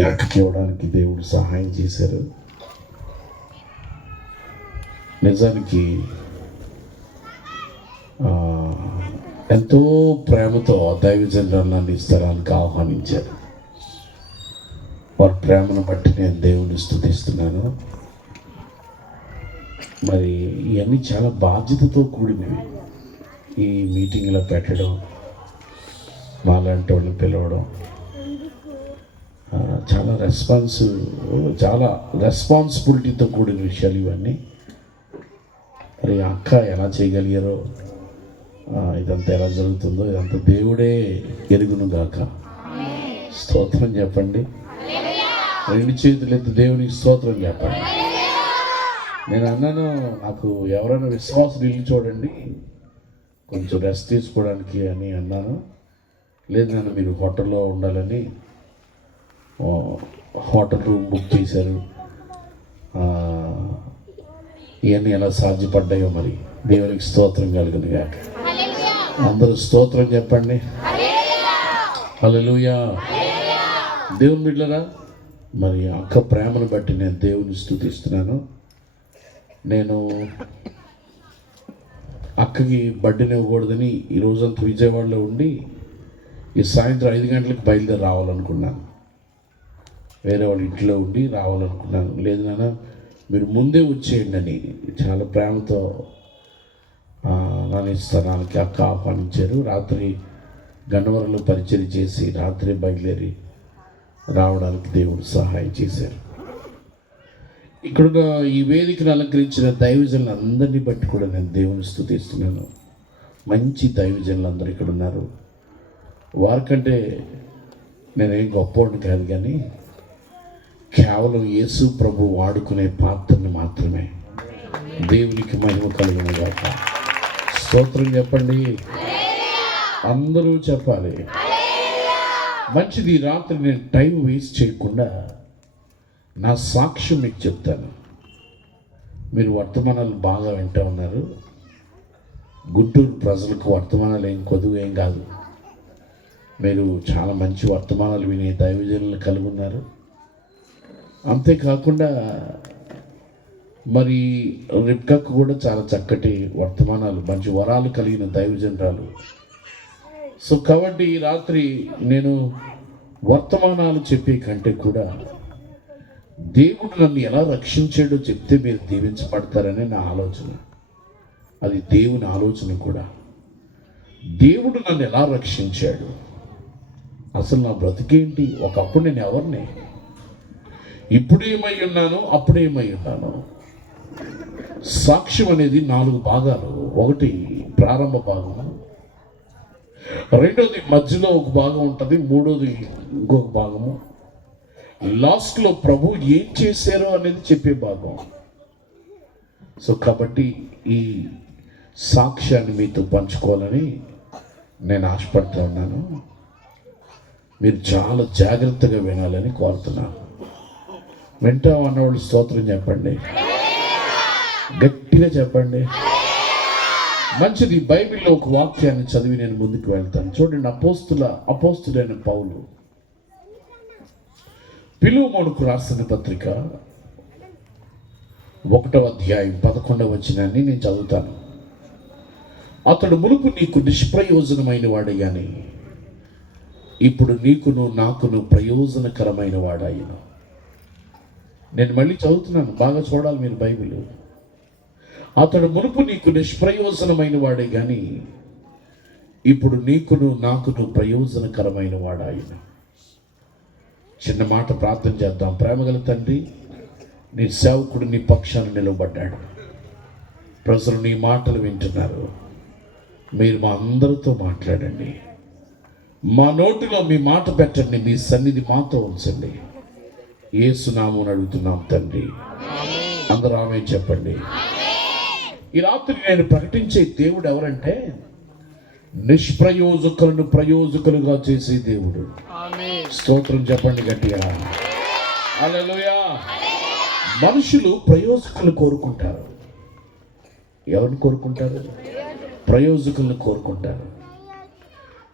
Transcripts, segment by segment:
అక్కకి ఇవ్వడానికి దేవుడు సహాయం చేశారు. నిజానికి ఎంతో ప్రేమతో దైవజనులు నన్ను స్థలానికి ఆహ్వానించారు. వారి ప్రేమను బట్టి నేను దేవుని స్తుతిస్తున్నాను. మరి ఇవన్నీ చాలా బాధ్యతతో కూడినవి. ఈ మీటింగ్లో పెట్టడం, మాలాంటి వాళ్ళని పిలవడం చాలా రెస్పాన్సిబిలిటీతో కూడిన విషయాలు ఇవన్నీ. మరి అక్క ఎలా చేయగలిగారో, ఇదంతా ఎలా జరుగుతుందో ఇదంతా దేవుడే ఎరుగును గాక. స్తోత్రం చెప్పండి. 2 చేతులు ఎత్తి దేవునికి స్తోత్రం చెప్పండి. నేను అన్నాను, నాకు ఎవరైనా విశ్వాసం ఇల్లు చూడండి, కొంచెం రెస్ట్ తీసుకోవడానికి అని అన్నాను. లేదు నాన్న, మీరు హోటల్లో ఉండాలని హోటల్ రూమ్ బుక్ చేశారు. ఇవన్నీ ఎలా సాధ్యపడ్డాయో మరి దేవునికి స్తోత్రం కలుగును గాక. అందరూ స్తోత్రం చెప్పండి. హల్లెలూయా. దేవుని బిడ్డలారా, మరి అక్క ప్రేమను బట్టి నేను దేవుని స్తుతిస్తున్నాను. నేను అక్కకి బర్త్డేని ఇవ్వకూడదని ఈ రోజంతా విజయవాడలో ఉండి ఈ సాయంత్రం 5 గంటలకు బయలుదేరి రావాలనుకున్నాను. వేరే వాళ్ళ ఇంట్లో ఉండి రావాలనుకున్నాను. లేదు నాన్న, మీరు ముందే వచ్చేయండి అని చాలా ప్రేమతో నన్ను స్థలానికి అక్క ఆహ్వానించారు. రాత్రి గన్నవరంలో పరిచయం చేసి రాత్రి బయలుదేరి రావడానికి దేవుడు సహాయం చేశారు. ఇక్కడ ఈ వేదికను అలంకరించిన దైవజనులు అందరినీ బట్టి కూడా నేను దేవుని స్తుతిస్తున్నాను. మంచి దైవజనులు అందరూ ఇక్కడ ఉన్నారు. వారికంటే నేనేం గొప్పవాడిని కాదు, కానీ కేవలం యేసు ప్రభు వాడుకునే పాత్రని మాత్రమే. దేవునికి మహిమ కలుగును గాక. స్తోత్రం చెప్పండి. అందరూ చెప్పాలి. మంచిది. రాత్రి నేను టైం వేస్ట్ చేయకుండా నా సాక్ష్యం మీకు చెప్తాను. మీరు వర్తమానాలు బాగా వింటూ ఉన్నారు. గుంటూరు ప్రజలకు వర్తమానాలు ఏం కొదువు ఏం కాదు. మీరు చాలా మంచి వర్తమానాలు వినే దైవజనులు కలిగి ఉన్నారు. అంతేకాకుండా మరి రిబ్కాకు కూడా చాలా చక్కటి వర్తమానాలు, మంచి వరాలు కలిగిన దైవజనురాలు. సో కాబట్టి ఈ రాత్రి నేను వర్తమానాలు చెప్పే కంటే కూడా దేవుడు నన్ను ఎలా రక్షించాడో చెప్తే మీరు దీవించబడతారని నా ఆలోచన. అది దేవుని ఆలోచన కూడా. దేవుడు నన్ను ఎలా రక్షించాడు, అసలు నా బ్రతికేంటి, ఒకప్పుడు నేను ఎవరిని, ఇప్పుడు ఏమై ఉన్నాను, అప్పుడేమై ఉన్నాను. సాక్ష్యం అనేది 4 భాగాలు. ఒకటి ప్రారంభ భాగము, రెండోది మధ్యలో ఒక భాగం ఉంటుంది, మూడోది ఇంకొక భాగము, లాస్ట్లో ప్రభు ఏం చేశారో అనేది చెప్పే భాగం. సో కాబట్టి ఈ సాక్ష్యాన్ని మీతో పంచుకోవాలని నేను ఆశపడుతూ ఉన్నాను. మీరు చాలా జాగ్రత్తగా వినాలని కోరుతున్నాను. వింటాం అన్నవాళ్ళు స్తోత్రం చెప్పండి, గట్టిగా చెప్పండి. మంచిది. బైబిల్లో ఒక వాక్యాన్ని చదివి నేను ముందుకు వెళ్తాను. చూడండి, అపోస్తులైన పౌలు ఫిలెమోనుకు రాసిన పత్రిక 1వ అధ్యాయం 11వ వచనాన్ని నేను చదువుతాను. అతడు మునుపు నీకు నిష్ప్రయోజనమైన వాడయ్యాని, ఇప్పుడు నీకును నాకును ప్రయోజనకరమైన వాడాయను. నేను మళ్ళీ చదువుతున్నాను, బాగా చూడాలి మీరు బైబిల్. అతడు మునుపు నీకు నిష్ప్రయోజనమైన వాడే కానీ ఇప్పుడు నీకును నాకును ప్రయోజనకరమైన వాడాయన. చిన్న మాట ప్రార్థన చేద్దాం. ప్రేమగల తండ్రి, నీ సేవకుడు నీ పక్షాన నిలబడ్డాడు. ప్రజలు నీ మాటలు వింటున్నారు. మీరు మా అందరితో మాట్లాడండి. మా నోటిలో మీ మాట పెట్టండి. మీ సన్నిధి మాతో ఉంచండి. యేసు నామమున అడుగుతున్నాం తండ్రి. అందరూ ఆమేన్ చెప్పండి. ఈ రాత్రి నేను ప్రకటించే దేవుడు ఎవరంటే, నిష్ప్రయోజకులను ప్రయోజకులుగా చేసే దేవుడు. స్తోత్రం చెప్పండి గట్టిగా. హల్లెలూయా. మనుషులు ప్రయోజకులను కోరుకుంటారు. ఎవరిని కోరుకుంటారు? ప్రయోజకులను కోరుకుంటారు.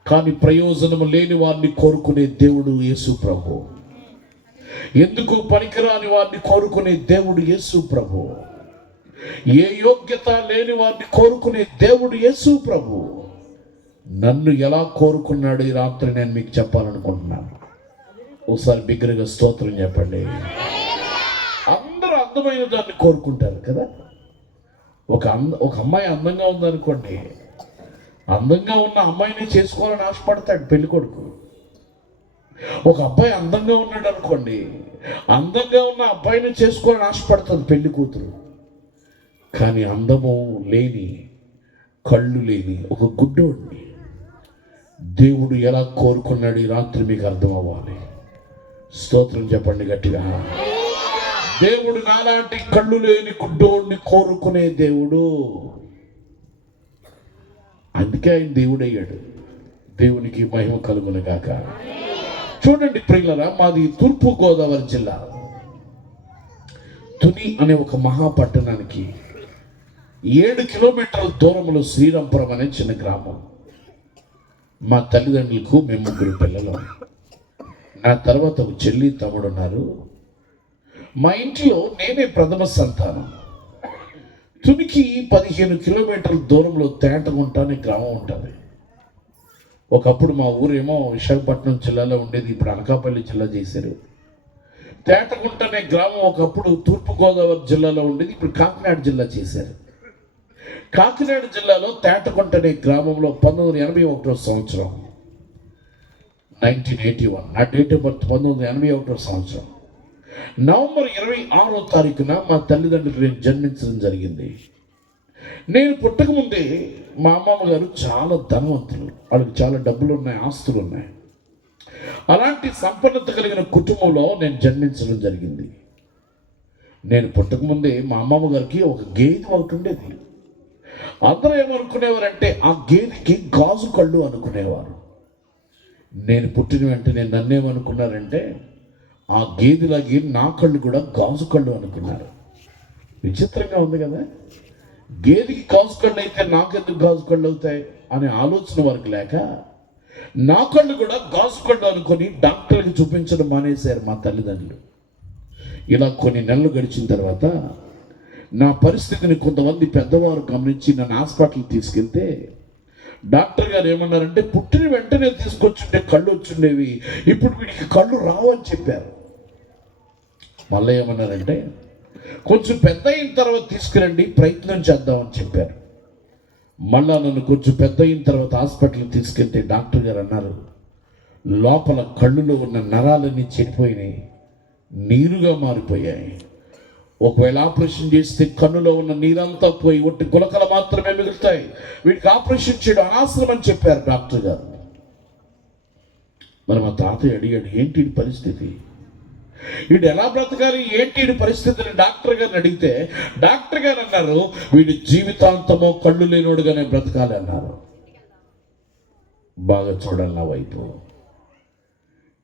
కానీ ప్రయోజనం లేని వారిని కోరుకునే దేవుడు యేసు ప్రభు. ఎందుకు పనికిరాని వారిని కోరుకునే దేవుడు యేసు ప్రభు. ఏ యోగ్యత లేని వారిని కోరుకునే దేవుడు యేసు ప్రభు. నన్ను ఎలా కోరుకున్నాడు ఈ రాత్రి నేను మీకు చెప్పాలనుకుంటున్నాను. ఒకసారి బిగ్గరగా స్తోత్రం చెప్పండి. అందరూ అందమైన దాన్ని కోరుకుంటారు కదా. ఒక అమ్మాయి అందంగా ఉందనుకోండి, అందంగా ఉన్న అమ్మాయిని చేసుకోవాలని ఆశపడతాడు పెళ్లి కొడుకు. ఒక అబ్బాయి అందంగా ఉన్నాడు అనుకోండి, అందంగా ఉన్న అబ్బాయిని చేసుకోవాలని ఆశపడుతుంది పెళ్లి కూతురు. కానీ అందము లేని, కళ్ళు లేని ఒక గుడ్డోడిని దేవుడు ఎలా కోరుకున్నాడు ఈ రాత్రి మీకు అర్థం అవ్వాలి. స్తోత్రం చెప్పండి గట్టిగా. దేవుడు నాలాంటి కళ్ళు లేని గుడ్డోడిని కోరుకునే దేవుడు. అందుకే ఆయన దేవుడయ్యాడు. దేవునికి మహిమ కలుగును గాక. చూడండి ప్రియులారా, మాది తూర్పు గోదావరి జిల్లా. తుని అనే ఒక మహాపట్టణానికి 7 కిలోమీటర్ల దూరంలో శ్రీరాంపురం అనే చిన్న గ్రామం. మా తల్లిదండ్రులకు మేము 3 పిల్లలు. నా తర్వాత ఒక చెల్లి, తమ్ముడు ఉన్నారు. మా ఇంట్లో నేనే ప్రథమ సంతానం. తునికి 15 కిలోమీటర్ల దూరంలో తేటగుంట అనే గ్రామం ఉంటుంది. ఒకప్పుడు మా ఊరేమో విశాఖపట్నం జిల్లాలో ఉండేది, ఇప్పుడు అనకాపల్లి జిల్లా చేశారు. తేటగుంట అనే గ్రామం ఒకప్పుడు తూర్పుగోదావరి జిల్లాలో ఉండేది, ఇప్పుడు కాకినాడ జిల్లా చేశారు. కాకినాడ జిల్లాలో తేటగుంట అనే గ్రామంలో 1981 సంవత్సరం 1981 నా డేట్ ఆఫ్ బర్త్ 1981 సంవత్సరం నవంబర్ 26వ తారీఖున మా తల్లిదండ్రులు నేను జన్మించడం జరిగింది. నేను పుట్టకముందే మా అమ్మమ్మ గారు చాలా ధనవంతులు, వాళ్ళకి చాలా డబ్బులు ఉన్నాయి, ఆస్తులు ఉన్నాయి. అలాంటి సంపన్నత కలిగిన కుటుంబంలో నేను జన్మించడం జరిగింది. నేను పుట్టకముందే మా అమ్మమ్మ గారికి ఒక గేదె ఒకటి ఉండేది. అందరూ ఏమనుకునేవారంటే ఆ గేదెకి గాజు కళ్ళు అనుకునేవారు. నేను పుట్టిన వెంటనే నన్నేమనుకున్నారంటే ఆ గేదెలాగి నా కళ్ళు కూడా గాజు కళ్ళు అనుకున్నారు. విచిత్రంగా ఉంది కదా. గేదెకి గాజు కళ్ళు అయితే నాకెందుకు గాజు కళ్ళు అవుతాయి అనే ఆలోచన వారికి లేక నా కళ్ళు కూడా గాజు కళ్ళు అనుకొని డాక్టర్కి చూపించడం మానేశారు మా తల్లిదండ్రులు. ఇలా కొన్ని నెలలు గడిచిన తర్వాత నా పరిస్థితిని కొంతమంది పెద్దవారు గమనించి నన్ను హాస్పిటల్కి తీసుకెళ్తే డాక్టర్ గారు ఏమన్నారంటే పుట్టిన వెంటనే తీసుకొచ్చుంటే కళ్ళు వచ్చుండేవి, ఇప్పుడు వీడికి కళ్ళు రావు అని చెప్పారు. మళ్ళీ ఏమన్నారంటే కొంచెం పెద్ద అయిన తర్వాత తీసుకురండి, ప్రయత్నం చేద్దామని చెప్పారు. మళ్ళా నన్ను కొంచెం పెద్ద అయిన తర్వాత హాస్పిటల్కి తీసుకెళ్తే డాక్టర్ గారు అన్నారు, లోపల కళ్ళులో ఉన్న నరాలన్నీ చెడిపోయినాయి, నీరుగా మారిపోయాయి. ఒకవేళ ఆపరేషన్ చేస్తే కన్నులో ఉన్న నీరంతా పోయి ఒట్టి గులకలు మాత్రమే మిగులుతాయి, వీడికి ఆపరేషన్ చేయడం అనవసరం అని చెప్పారు డాక్టర్ గారు. మరి మా తాతయ్య అడిగాడు, ఏంటి పరిస్థితి, వీడు ఎలా బ్రతకాలి, ఏంటి పరిస్థితిని డాక్టర్ గారిని అడిగితే డాక్టర్ గారు అన్నారు, వీడి జీవితాంతమో కళ్ళు లేనోడుగానే బ్రతకాలి అన్నారు. బాగా చూడాలి నా వైపు.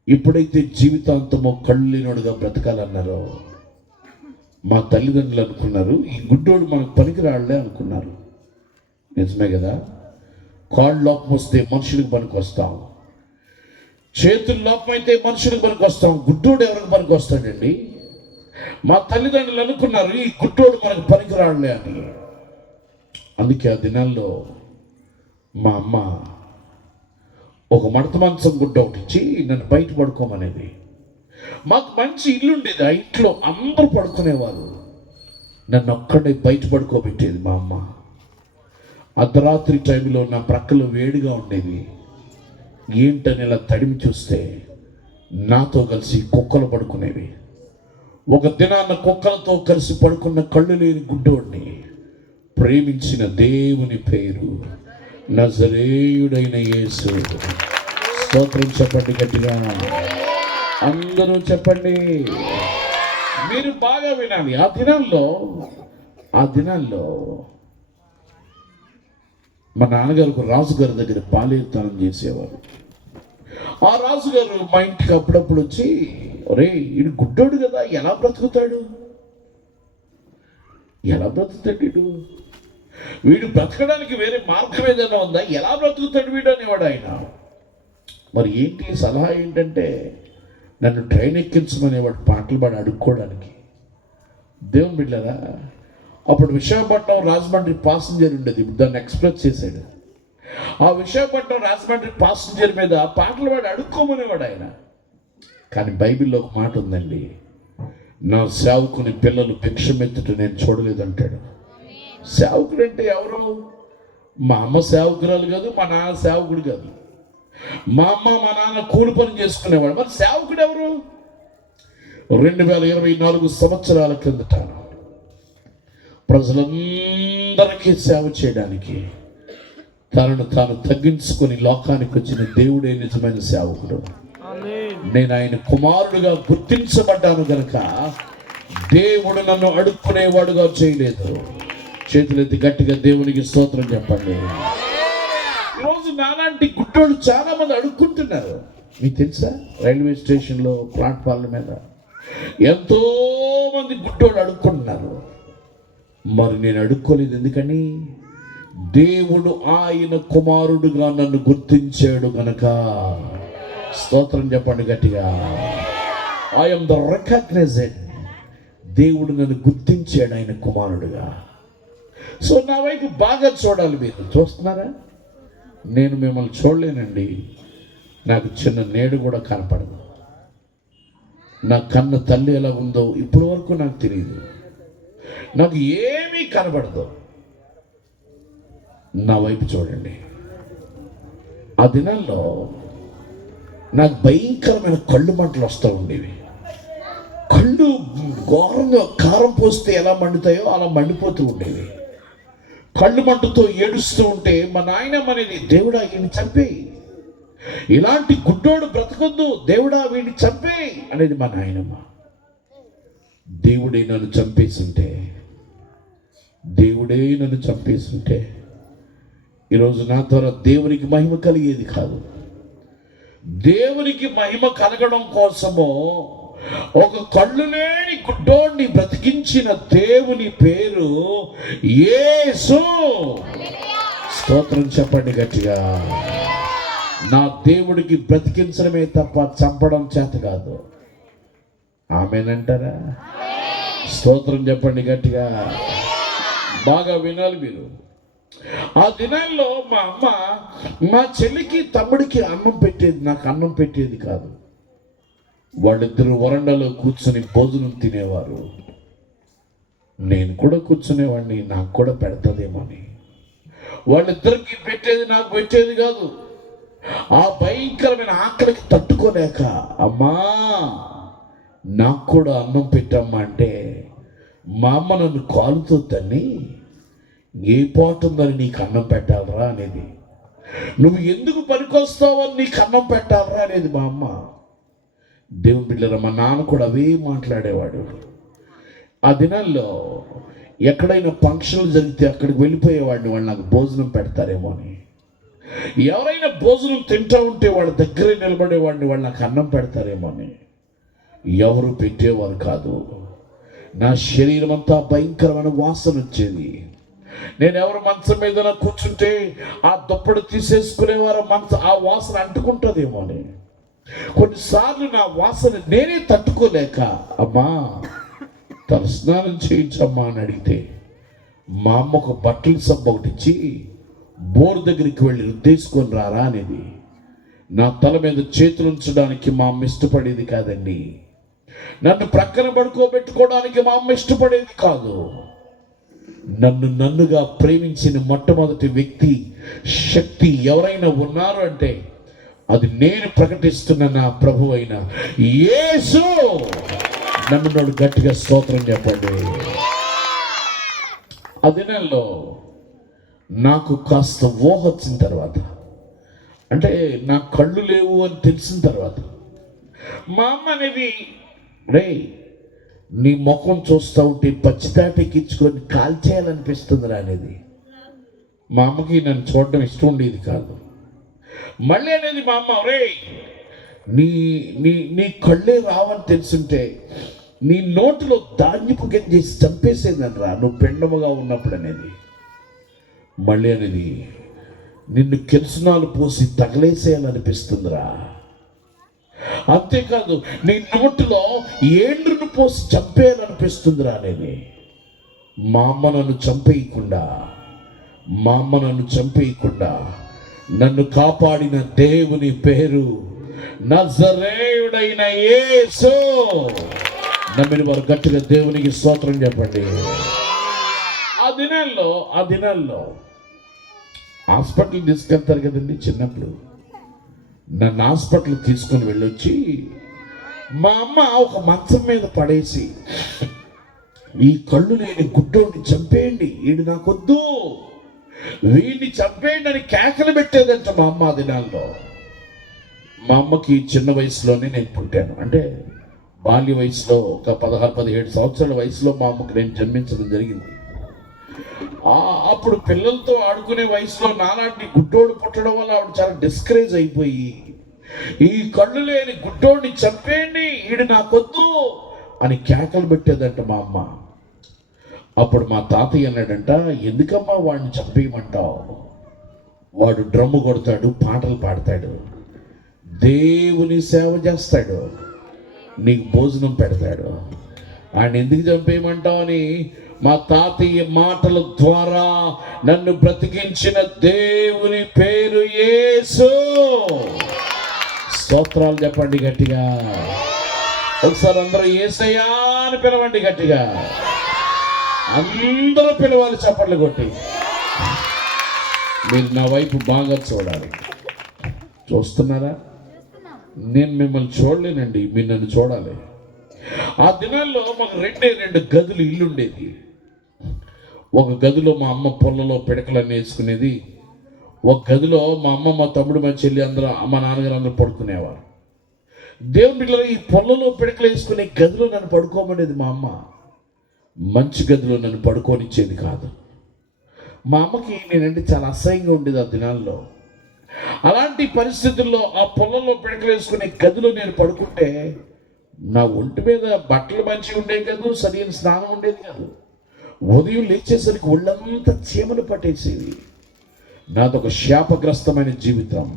ఎప్పుడైతే జీవితాంతమో కళ్ళు లేనోడుగా బ్రతకాలన్నారో మా తల్లిదండ్రులు అనుకున్నారు, ఈ గుడ్డోడు మనకు పనికిరాళ్లే అనుకున్నారు. నిజమే కదా. కాళ్ళు లోపం వస్తే మనుషులకు పనికి వస్తాం, చేతులు లోపం అయితే మనుషులకు పనికి వస్తాం, గుడ్డోడు ఎవరికి పనికి వస్తాడండి. మా తల్లిదండ్రులు అనుకున్నారు, ఈ గుడ్డోడు మనకు పనికిరాళ్లే అని. అందుకే ఆ దినాల్లో మా అమ్మ ఒక మడత మంచం గుడ్డ ఒకటి ఇచ్చి నన్ను బయట పడుకోమనేది. మాకు మంచి ఇల్లు ఉండేది, ఆ ఇంట్లో అందరూ పడుకునేవారు, నన్ను ఒక్కడే బయట పడుకోబెట్టేది మా అమ్మ. అర్ధరాత్రి టైంలో నా ప్రక్కలో వేడిగా ఉండేది. ఏంటని ఇలా తడిమి చూస్తే నాతో కలిసి కుక్కలు పడుకునేవి. ఒక దినాన్న కుక్కలతో కలిసి పడుకున్న కళ్ళు లేని గుడ్డోడిని ప్రేమించిన దేవుని పేరు నజరేయుడైన యేసు. స్తోత్రం చెప్పండి గట్టిగా, అందరూ చెప్పండి. మీరు బాగా వినాలి. ఆ దినాల్లో మా నాన్నగారు రాజుగారి దగ్గర బాల్యతానం చేసేవారు. ఆ రాజుగారు మా ఇంటికి అప్పుడప్పుడు వచ్చి, ఒరే వీడు గుడ్డోడు కదా, ఎలా బ్రతుకుతాడు వీడు బ్రతకడానికి వేరే మార్గం ఏదైనా ఉందా, ఎలా బ్రతుకుతాడు వీడు అనేవాడు ఆయన. మరి ఏంటి సలహా ఏంటంటే, నన్ను ట్రైన్ ఎక్కించమనేవాడు పాటలు పాడి అడుక్కోవడానికి. దేవుని బిడ్డలారా, అప్పుడు విశాఖపట్నం రాజమండ్రి పాసింజర్ ఉండేది, ఇప్పుడు దాన్ని ఎక్స్ప్రెస్ చేశాడు. ఆ విశాఖపట్నం రాజమండ్రి పాసింజర్ మీద పాటలు పాడి అడుక్కోమనేవాడు ఆయన. కానీ బైబిల్లో ఒక మాట ఉందండి, నా సేవకుని పిల్లలు భిక్షమెత్తుట నేను చూడలేదంటాడు. సేవకుడు అంటే ఎవరు? మా అమ్మ సేవకురాలు కాదు, మా నాన్న సేవకుడు కాదు. మా అమ్మ మా నాన్న కూలి పని చేసుకునేవాడు. మరి సేవకుడు ఎవరు? 2024 సంవత్సరాల క్రిందట ప్రజలందరికీ సేవ చేయడానికి తనను తాను తగ్గించుకొని లోకానికి వచ్చిన దేవుడే నిజమైన సేవకుడు. నేను ఆయన కుమారుడుగా గుర్తించబడ్డాను గనక దేవుడు నన్ను అడుక్కునేవాడుగా చేయలేదు. చేతులెత్తి గట్టిగా దేవునికి స్తోత్రం చెప్పండి. ఈరోజు నాలాంటి గుడ్డోళ్ళు చాలా మంది అడుక్కుంటున్నారు. మీకు తెలుసా, రైల్వే స్టేషన్లో ప్లాట్ఫామ్ల మీద ఎంతో మంది గుడ్డోళ్ళు అడుక్కుంటున్నారు. మరి నేను అడుక్కోలేదు. ఎందుకని? దేవుడు ఆయన కుమారుడుగా నన్ను గుర్తించాడు గనక. స్తోత్రం చెప్పండి గట్టిగా. I am the recognised. దేవుడు నన్ను గుర్తించాడు ఆయన కుమారుడుగా. సో నా వైపు బాగా చూడాలి. మీరు చూస్తున్నారా? నేను మిమ్మల్ని చూడలేనండి. నాకు చిన్న నేడు కూడా కనపడదు. నా కన్న తల్లి ఎలా ఉందో ఇప్పటి వరకు నాకు తెలియదు. నాకు ఏమీ కనబడదు. నా వైపు చూడండి. ఆ దినాల్లో నాకు భయంకరమైన కళ్ళు మంటలు వస్తూ ఉండేవి. కళ్ళు ఘోరంగా కారం పోస్తే ఎలా మండుతాయో అలా మండిపోతూ ఉండేవి. కళ్ళు మంటతో ఏడుస్తూ ఉంటే మా నాయనమ్మ అనేది, దేవుడా వీడిని చంపేయి, ఇలాంటి గుడ్డోడు బ్రతకొద్దు, దేవుడా వీడిని చంపేయి అనేది మా నాయనమ్మ. దేవుడే నన్ను చంపేస్తుంటే ఈరోజు నా ద్వారా దేవునికి మహిమ కలిగేది కాదు. దేవునికి మహిమ కలగడం కోసమో ఒక కళ్ళు లేని గుడ్డోడిని బ్రతికించిన దేవుని పేరు యేసు. స్తోత్రం చెప్పండి గట్టిగా. నా దేవుడికి బ్రతికించడమే తప్ప చంపడం చేత కాదు. ఆమేనంటారా? స్తోత్రం చెప్పండి గట్టిగా. బాగా వినాలి మీరు. ఆ దినాల్లో మా అమ్మ మా చెల్లికి తమ్ముడికి అన్నం పెట్టేది, నాకు అన్నం పెట్టేది కాదు. వాళ్ళిద్దరూ వరండాలో కూర్చొని భోజనం తినేవారు. నేను కూడా కూర్చునేవాడిని, నాకు కూడా పెడతదేమో అని. వాళ్ళిద్దరికి పెట్టేది, నాకు పెట్టేది కాదు. ఆ భయంకరమైన ఆకలికి తట్టుకోలేక, అమ్మా నాకు కూడా అన్నం పెట్టమ్మా అంటే మా అమ్మ నన్ను కాలుతో తన్ని, ఏ పోతుందని నీకు అన్నం పెట్టాలరా అనేది, నువ్వు ఎందుకు పనికొస్తావని నీకు అన్నం పెట్టాలరా అనేది మా అమ్మ. దేవుని బిడ్డలారా, మా నాన్న కూడా అవే మాట్లాడేవాడు. ఆ దినాల్లో ఎక్కడైనా ఫంక్షన్లు జరిగితే అక్కడికి వెళ్ళిపోయేవాడిని, వాళ్ళు నాకు భోజనం పెడతారేమో అని. ఎవరైనా భోజనం తింటూ ఉంటే వాళ్ళ దగ్గరే నిలబడేవాడిని, వాళ్ళు నాకు అన్నం పెడతారేమో అని. ఎవరు పెట్టేవారు కాదు. నా శరీరం అంతా భయంకరమైన వాసన వచ్చేది. నేను ఎవరు మంచం మీద కూర్చుంటే ఆ దుప్పటి తీసేసుకునేవారు, ఆ వాసన అంటుకుంటుందేమో అని. కొన్నిసార్లు నా వాసన నేనే తట్టుకోలేక, అమ్మా తలస్నానం చేయించమ్మా అని అడిగితే మా అమ్మ ఒక బట్టల సబ్బు ఒకటి ఇచ్చి బోర్ దగ్గరికి వెళ్ళి రుద్దేసుకొని రారా అనేది. నా తల మీద చేతులు ఉంచడానికి మా అమ్మ ఇష్టపడేది కాదండి. నన్ను ప్రక్కన పడుకోబెట్టుకోవడానికి మా అమ్మ ఇష్టపడేది కాదు. నన్నుగా ప్రేమించిన మొట్టమొదటి వ్యక్తి, శక్తి ఎవరైనా ఉన్నారు అంటే అది నేను ప్రకటిస్తున్న నా ప్రభు అయిన యేసు. నన్ను గట్టిగా స్తోత్రం చెప్పండి. ఆ దినాల్లో నాకు కాస్త ఊహ వచ్చిన తర్వాత, అంటే నా కళ్ళు లేవు అని తెలిసిన తర్వాత మా అమ్మ అనేది, రే నీ ముఖం చూస్తూ ఉంటే పచ్చితాటెక్కించుకొని కాల్చేయాలనిపిస్తుందిరా అనేది. మా అమ్మకి నన్ను చూడడం ఇష్టం ఉండేది కాదు. మళ్ళీ అనేది మా అమ్మ, రే నీ నీ నీ కళ్ళే రావని తెలుసుంటే నీ నోటిలో ధాన్యపు గింజేసి చంపేసేదని రా నువ్వు పెండముగా ఉన్నప్పుడు అనేది. మళ్ళీ అనేది, నిన్ను కెలుసునాలు పోసి తగలేసేయాలనిపిస్తుందిరా. అంతేకాదు నీ నోటిలో ఏండ్రును పోసి చంపేయాలనిపిస్తుంది రాలేని. మా అమ్మ నన్ను చంపేయకుండా నన్ను కాపాడిన దేవుని పేరు నజరేయుడైన యేసు. నమ్మిన వారు గట్టిగా దేవునికి స్తోత్రం చెప్పండి. ఆ దినాల్లో హాస్పిటల్ తీసుకెళ్తారు కదండి. చిన్నప్పుడు నన్ను హాస్పిటల్ తీసుకొని వెళ్ళొచ్చి మా అమ్మ ఒక మంచం మీద పడేసి, ఈ కళ్ళు లేని గుడ్డోడిని చంపేయండి, వీడు నాకొద్దు, వీడిని చంపేయండి అని కేకలు పెట్టేదంట మా అమ్మ. ఆ దినాల్లో మా అమ్మకి చిన్న వయసులోనే నేను పుట్టాను. అంటే బాల్య వయసులో ఒక 16-17 సంవత్సరాల వయసులో మా అమ్మకి నేను జన్మించడం జరిగింది. అప్పుడు పిల్లలతో ఆడుకునే వయసులో నాలాంటి గుడ్డోడు పుట్టడం వల్ల ఆవిడ చాలా డిస్కరేజ్ అయిపోయి, ఈ కళ్ళు లేని గుడ్డోడిని చంపేయండి, వీడు నాకొద్దు అని కేకలు పెట్టేదంట మా అమ్మ. అప్పుడు మా తాతయ్య అన్నాడంట, ఎందుకమ్మా వాడిని చంపేయమంటావు? వాడు డ్రమ్ము కొడతాడు, పాటలు పాడతాడు, దేవుని సేవ చేస్తాడు, నీకు భోజనం పెడతాడు, ఆయన ఎందుకు చంపేయమంటావు అని మా తాతయ్య మాటల ద్వారా నన్ను బ్రతికించిన దేవుని పేరు యేసు. స్తోత్రాలు చెప్పండి గట్టిగా. ఒకసారి అందరూ యేసయ్యా అని పిలవండి గట్టిగా. అందరూ పిలవాలి చప్పట్లు కొట్టి. మీరు నా వైపు బాగా చూడాలి. చూస్తున్నారా? నేను మిమ్మల్ని చూడలేనండి, మీరు నన్ను చూడాలి. ఆ దినాల్లో మాకు 2 గదులు ఇల్లు ఉండేది. ఒక గదిలో మా అమ్మ పొలంలో పిడకలన్నీ వేసుకునేది, ఒక గదిలో మా అమ్మ, మా తమ్ముడు, మా చెల్లి అందరూ, మా నాన్నగారు అందరూ పడుకునేవారు. దేవుని బిడ్డలారా, ఈ పొలంలో పిడకలు వేసుకునే గదిలో నన్ను పడుకోమనేది మా అమ్మ. మంచి గదిలో నన్ను పడుకోనిచ్చేది కాదు. మా అమ్మకి నేనంటే చాలా అసహ్యంగా ఉండేది ఆ దినాల్లో. అలాంటి పరిస్థితుల్లో ఆ పొలంలో పిడకలు వేసుకునే గదిలో నేను పడుకుంటే నా ఒంటి మీద బట్టలు మంచిగా ఉండేవి కాదు, సరైన స్నానం ఉండేది కాదు. ఉదయం లేచేసరికి ఒళ్ళంతా చీమలు పట్టేసేవి. నాదొక శాపగ్రస్తమైన జీవితం,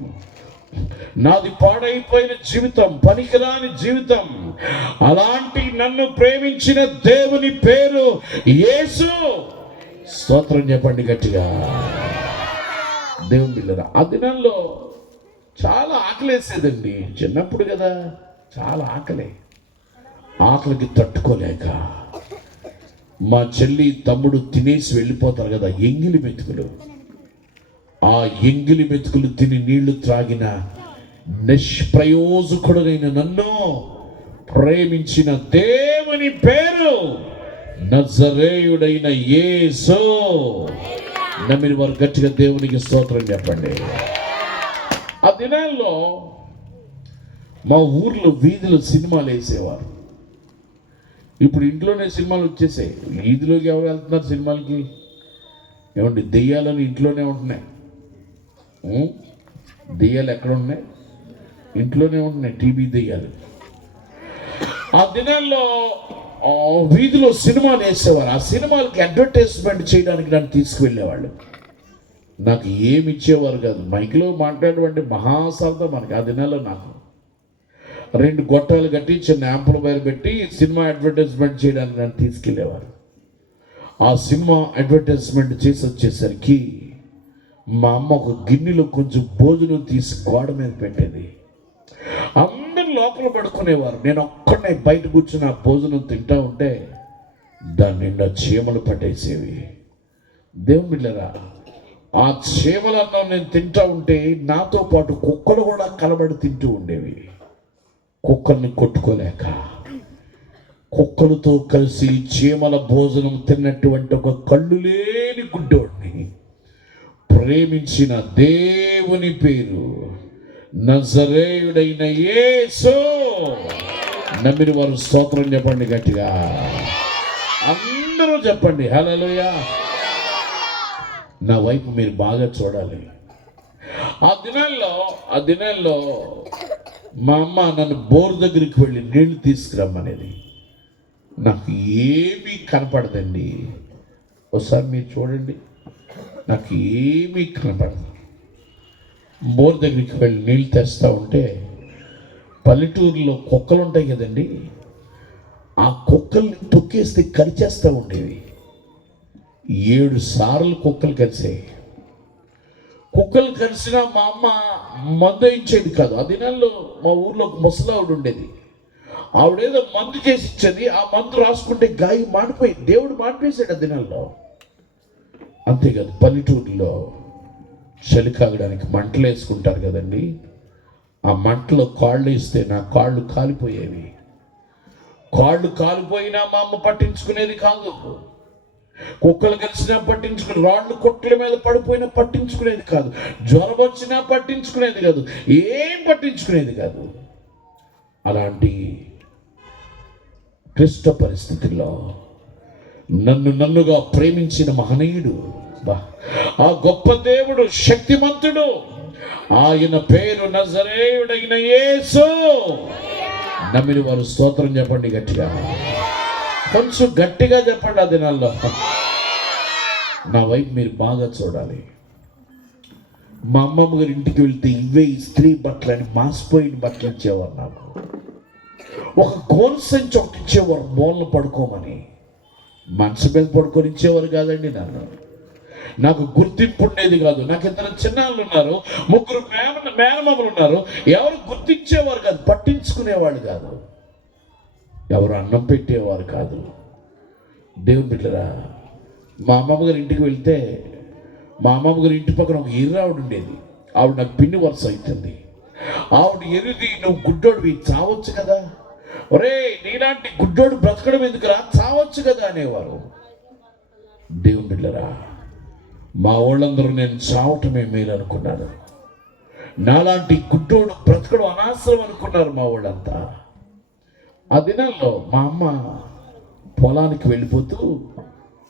నాది పాడైపోయిన జీవితం, పనికిరాని జీవితం. అలాంటి నన్ను ప్రేమించిన దేవుని పేరు యేసు. స్తోత్రం చెప్పండి గట్టిగా. దేవుని బిడ్డలారా, ఆ దినాల్లో చాలా ఆకలేసేదండి. చిన్నప్పుడు కదా, చాలా ఆకలికి తట్టుకోలేక మా చెల్లి తమ్ముడు తినేసి వెళ్ళిపోతారు కదా, ఎంగిలి మెతుకులు. ఆ ఎంగిలి మెతుకులు తిని నీళ్లు త్రాగిన నిష్ప్రయోజకుడైన నన్ను ప్రేమించిన దేవుని పేరు నజరేయుడైన యేసు. నమ్మిన వారు గట్టిగా దేవునికి స్తోత్రం చెప్పండి. ఆ దినాల్లో మా ఊర్లో వీధిలో సినిమాలు వేసేవారు. ఇప్పుడు ఇంట్లోనే సినిమాలు వచ్చేసాయి. వీధిలోకి ఎవరు వెళ్తున్నారు సినిమాలకి? ఏమండి, దెయ్యాలని ఇంట్లోనే ఉంటున్నాయి. దెయ్యాలు ఎక్కడ ఉన్నాయి? ఇంట్లోనే ఉంటున్నాయి, టీవీ దెయ్యాలు. ఆ దినాల్లో వీధిలో సినిమాలు వేసేవారు. ఆ సినిమాలకి అడ్వర్టైజ్మెంట్ చేయడానికి నన్ను తీసుకువెళ్ళేవాళ్ళు. నాకు ఏమి ఇచ్చేవారు కాదు. మైక్లో మాట్లాడేటువంటి మహాసాలతో మనకి ఆ దినాల్లో నాకు 2 గొట్టాలు కట్టి చిన్న యాంప్లిఫైర్ పెట్టి సినిమా అడ్వర్టైజ్మెంట్ చేయడానికి నన్ను తీసుకెళ్ళేవారు. ఆ సినిమా అడ్వర్టైజ్మెంట్ చేసి వచ్చేసరికి మా అమ్మ ఒక గిన్నెలో కొంచెం భోజనం తీసి గోడ మీద పెట్టేది. అందరు లోపల పడుకునేవారు, నేను ఒక్కడే బయట కూర్చుని ఆ భోజనం తింటా ఉంటే దాని నిండా చీమలు పట్టేసేవి. దేవుని బిడ్డలారా, ఆ చీమలన్నం నేను తింటా ఉంటే నాతో పాటు కుక్కలు కూడా కలబడి తింటూ ఉండేవి. కుక్కల్ని కొట్టుకోలేక కుక్కలతో కలిసి చీమల భోజనం తిన్నటువంటి ఒక కళ్ళు లేని గుడ్డోడిని ప్రేమించిన దేవుని పేరు నజరేయుడైన యేసు. నమ్మిన వారు స్తోత్రం చెప్పండి గట్టిగా. అందరూ చెప్పండి హల్లెలూయా. నా వైపు మీరు బాగా చూడాలి. ఆ దినాల్లో మా అమ్మ నన్ను బోర్ దగ్గరికి వెళ్ళి నీళ్లు తీసుకురమ్మనేది. నాకు ఏమీ కనపడదండి. ఒకసారి మీరు చూడండి, నాకు ఏమీ కనపడదు. బోర్ దగ్గరికి వెళ్ళి నీళ్ళు తెస్తూ ఉంటే పల్లెటూరులో కుక్కలు ఉంటాయి కదండి, ఆ కుక్కల్ని తొక్కేస్తే కరిచేస్తూ ఉండేవి. 7 సార్లు కుక్కలు కరిసాయి. కుక్కలు కలిసినా మా అమ్మ మందు వేయించేది కాదు. ఆ దినాల్లో మా ఊర్లో ఒక ముసలావిడ ఉండేది. ఆవిడేదో మందు చేసి ఇచ్చేది. ఆ మందు రాసుకుంటే గాయం మాడిపోయి దేవుడు మాడిపేశాడు ఆ దినాల్లో. అంతేకాదు, పల్లెటూరులో చలి కాగడానికి మంటలు వేసుకుంటారు కదండి, ఆ మంటలో కాళ్ళు వేస్తే నా కాళ్ళు కాలిపోయేవి. కాళ్ళు కాలిపోయినా మా అమ్మ పట్టించుకునేది కాదు. కుక్కలు కలిసినా పట్టించుకుని, రాళ్ళు కొట్ల మీద పడిపోయినా పట్టించుకునేది కాదు, జ్వరం వచ్చినా పట్టించుకునేది కాదు, ఏం పట్టించుకునేది కాదు. అలాంటి క్లిష్ట పరిస్థితుల్లో నన్నుగా ప్రేమించిన మహనీయుడు, ఆ గొప్ప దేవుడు, శక్తిమంతుడు, ఆయన పేరు నజరేయుడైన యేసు. నమ్మిన వారు స్తోత్రం చెప్పండి గట్టిగా, కొంచెం గట్టిగా చెప్పండి. ఆ దినాల్లో నా వైపు మీరు బాగా చూడాలి. మా అమ్మమ్మ గారి ఇంటికి వెళ్తే ఇవే స్త్రీ బట్టలు అని మాసిపోయిన బట్టలు ఇచ్చేవారు. నాకు ఒక గోల్ సంచి ఒకటి ఇచ్చేవారు, మూలను పడుకోమని. మనసు మీద పడుకొని ఇచ్చేవారు కాదండి. నాకు గుర్తింపు ఉండేది కాదు. నాకు ఇద్దరు చిన్నాళ్ళు ఉన్నారు, 3 మేనమామలు ఉన్నారు. ఎవరు గుర్తించేవారు కాదు, పట్టించుకునేవాళ్ళు కాదు, ఎవరు అన్నం పెట్టేవారు కాదు. దేవుని బిడ్డరా, మా అమ్మమ్మ గారి ఇంటికి వెళ్తే మా అమ్మమ్మ గారి ఇంటి పక్కన ఒక ఎర్రావిడ ఉండేది. ఆవిడ నాకు పిన్ని వరుస అవుతుంది. ఆవిడ ఎరుది, నువ్వు గుడ్డోడివి, చావచ్చు కదా, ఒరే నీలాంటి గుడ్డోడు బ్రతకడం ఎందుకురా, చావచ్చు కదా అనేవారు. దేవుని బిడ్డరా, మా వాళ్ళందరూ నేను చావటమే మేలు అనుకున్నాను. నాలాంటి గుడ్డోడు బ్రతకడం అనవసరం అనుకున్నారు మా వాళ్ళంతా. ఆ దినాల్లో మా అమ్మ పొలానికి వెళ్ళిపోతూ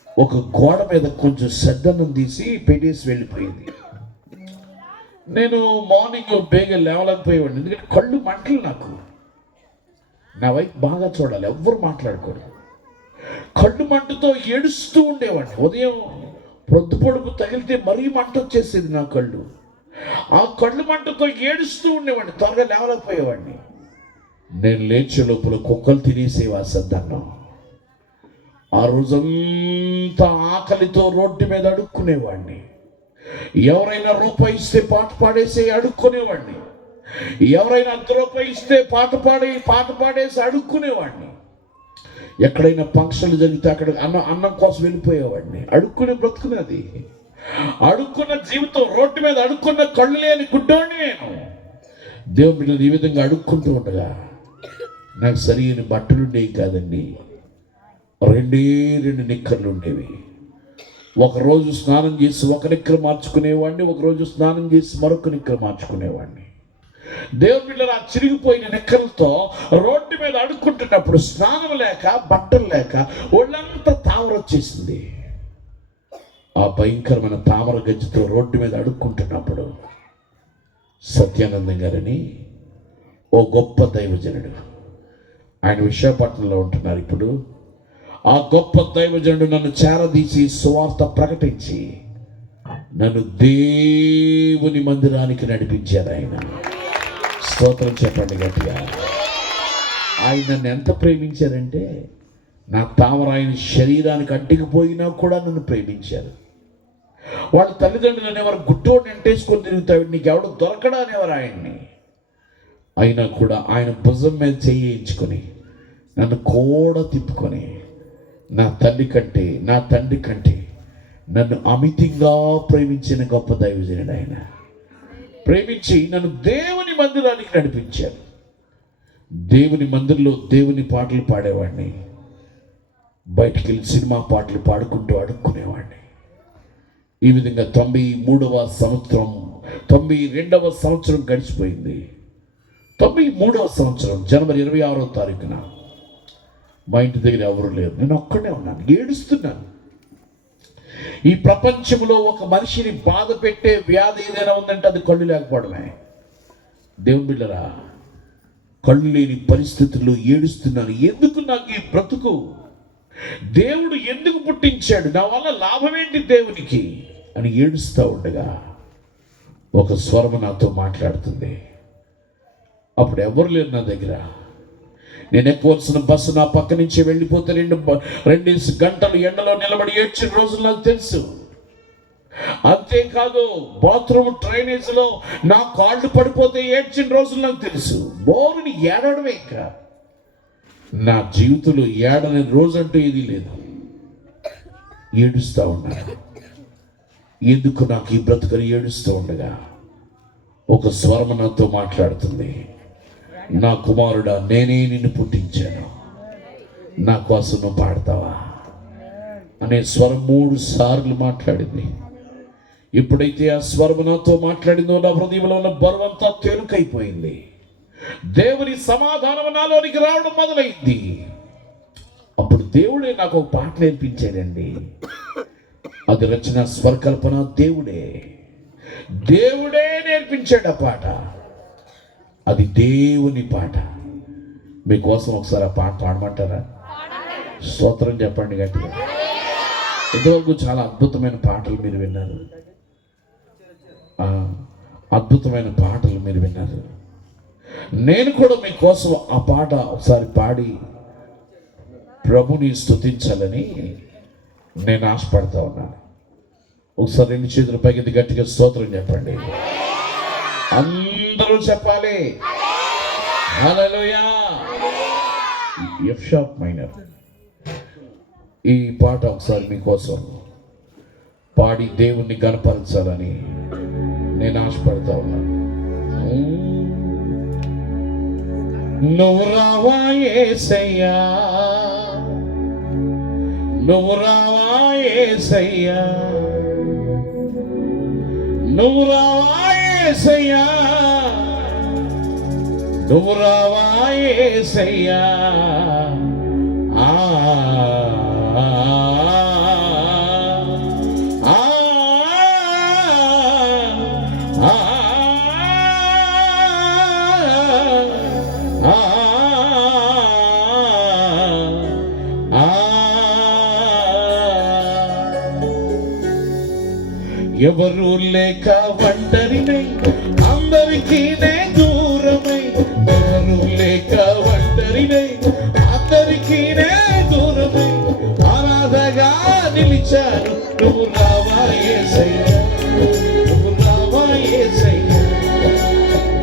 ఒక గోడ మీద కొంచెం శ్రద్ధనం తీసి పెట్టేసి వెళ్ళిపోయింది. నేను మార్నింగ్ బేగా లేవలేకపోయేవాడిని, ఎందుకంటే కళ్ళు మంటలు. నాకు నా వైపు బాగా చూడాలి, ఎవ్వరు మాట్లాడకూడదు. కళ్ళు మంటతో ఏడుస్తూ ఉండేవాడిని. ఉదయం పొద్దుపొడుపు తగిలితే మరీ మంట వచ్చేసేది నా కళ్ళు. ఆ కళ్ళు మంటతో ఏడుస్తూ ఉండేవాడిని, త్వరగా లేవలేకపోయేవాడిని. నేను లేచే లోపల కుక్కలు తినేసేవా సద్దన్నం. ఆ రోజంతా ఆకలితో రోడ్డు మీద అడుక్కునేవాడిని. ఎవరైనా రూపాయి ఇస్తే పాట పాడేసి అడుక్కునేవాడిని. ఎవరైనా 1 రూపాయి ఇస్తే పాట పాడేసి అడుక్కునేవాడిని. ఎక్కడైనా ఫంక్షన్లు జరిగితే అక్కడ అన్నం కోసం వెళ్ళిపోయేవాడిని. అడుక్కునే బ్రతుకునేది, అడుక్కున్న జీవితం. రోడ్డు మీద అడుక్కున్న కళ్ళు లేని గుడ్డోడిని నేను. దేవుని బిడ్డలు ఈ విధంగా అడుక్కుంటూ ఉండగా నాకు సరైన బట్టలు ఉండేవి కాదండి. 2 నిక్కర్లు ఉండేవి. ఒకరోజు స్నానం చేసి ఒక నిక్కర మార్చుకునేవాడిని, ఒకరోజు స్నానం చేసి మరొక నిక్కర మార్చుకునేవాడిని. దేవుని బిడ్డలు ఆ చిరిగిపోయిన నిక్కలతో రోడ్డు మీద అడుక్కుంటున్నప్పుడు స్నానం లేక, బట్టలు లేక ఒళ్ళంతా తామర వచ్చేసింది. ఆ భయంకరమైన తామర గజ్జితో రోడ్డు మీద అడుక్కుంటున్నప్పుడు సత్యానందం గారని ఓ గొప్ప దైవజనుడు, ఆయన విశాఖపట్నంలో ఉంటున్నారు ఇప్పుడు. ఆ గొప్ప దైవజనుడు నన్ను చేరదీసి సువార్త ప్రకటించి నన్ను దేవుని మందిరానికి నడిపించారు. ఆయన స్తోత్రం చెప్పండి గట్టిగా. ఆయన నన్ను ఎంత ప్రేమించారంటే, నా తామర ఆయన శరీరానికి అంటికిపోయినా కూడా నన్ను ప్రేమించారు. వాళ్ళ తల్లిదండ్రులు అనేవారు, గుడ్డోడిని ఎంటేసుకొని తిరుగుతాడు, నీకు ఎవడు దొరకడా అనేవారు ఆయన్ని. అయినా కూడా ఆయన భుజం మీద చేయించుకొని నన్ను కూడా తిప్పుకొని నా తండ్రి కంటే నన్ను అమితంగా ప్రేమించిన గొప్ప దైవజనుడు ఆయన. ప్రేమించి నన్ను దేవుని మందిరానికి నడిపించారు. దేవుని మందిరంలో దేవుని పాటలు పాడేవాడిని, బయటికి వెళ్ళి సినిమా పాటలు పాడుకుంటూ అడుక్కునేవాడిని. ఈ విధంగా 92వ సంవత్సరం గడిచిపోయింది. 93వ సంవత్సరం జనవరి 26వ తారీఖున మా ఇంటి దగ్గర ఎవరు లేరు, నేను ఒక్కడే ఉన్నాను, ఏడుస్తున్నాను. ఈ ప్రపంచంలో ఒక మనిషిని బాధ పెట్టే వ్యాధి ఏదైనా ఉందంటే అది కళ్ళు లేకపోవడమే. దేవుని బిడ్డరా, కళ్ళు లేని పరిస్థితుల్లో ఏడుస్తున్నాను. ఎందుకు నాకు ఈ బ్రతుకు? దేవుడు ఎందుకు పుట్టించాడు? నా వల్ల లాభం ఏంటి దేవునికి అని ఏడుస్తూ ఉండగా ఒక స్వరము నాతో మాట్లాడుతుంది. అప్పుడు ఎవరు లేరు నా దగ్గర. నేను ఎక్కవలసిన బస్సు నా పక్క నుంచి వెళ్ళిపోతే 2 గంటలు ఎండలో నిలబడి ఏడ్చిన రోజులు నాకు తెలుసు. అంతేకాదు బాత్రూమ్ డ్రైనేజ్లో నా కాళ్ళు పడిపోతే ఏడ్చిన రోజులు నాకు తెలుసు. బోరుని ఏడవడమే. ఇంకా నా జీవితంలో ఏడని రోజంటూ ఏది లేదు. ఏడుస్తూ ఉన్నాను. ఎందుకు నాకు ఈ బ్రతుకని ఏడుస్తూ ఉండగా ఒక స్వరం నాతో మాట్లాడుతుంది. నా కుమారుడా, నేనే నిన్ను పుట్టించాను, నా కోసం నువ్వు పాడతావా అనే స్వరం 3 సార్లు మాట్లాడింది. ఎప్పుడైతే ఆ స్వరం నాతో మాట్లాడిందో నా హృదయంలో ఉన్న బరువంతా తేలికైపోయింది. దేవుని సమాధానం నాలోనికి రావడం మొదలైంది. అప్పుడు దేవుడే నాకు ఒక పాట నేర్పించాడండి. అది రచన స్వరకల్పన దేవుడే నేర్పించాడు ఆ పాట. అది దేవుని పాట. మీకోసం ఒకసారి ఆ పాట పాడమంటారా? స్తోత్రం చెప్పండి గట్టిగా. ఇంతవరకు చాలా అద్భుతమైన పాటలు మీరు విన్నారు. అద్భుతమైన పాటలు మీరు విన్నారు. నేను కూడా మీకోసం ఆ పాట ఒకసారి పాడి ప్రభుని స్తుతించాలని నేను ఆశపడతా ఉన్నాను. ఒకసారి 2 చేతుల పైకి గట్టిగా స్తోత్రం చెప్పండి. అందరూ చెప్పాలి హల్లెలూయా. F sharp minor. ఈ పాట ఒకసారి మీకోసం పాడి దేవుణ్ణి గణపరచాలని నేను ఆశపడతా ఉన్నాను. నువ్వు రావా యేసయ్యా, నువ్వు రావా యేసయ్యా, నువ్వు రావా యేసయ్యా, నువ్వు రావా యేసయ్యా. ఎవరు లేక ఒంటరినై అందరికీ నే దూరమై, ఎవరు లేక ఒంటరినై అందరికీ నే దూరమై అనాథగా నిలిచాను. నువ్వు రావా యేసయ్యా, నువ్వు రావా యేసయ్యా,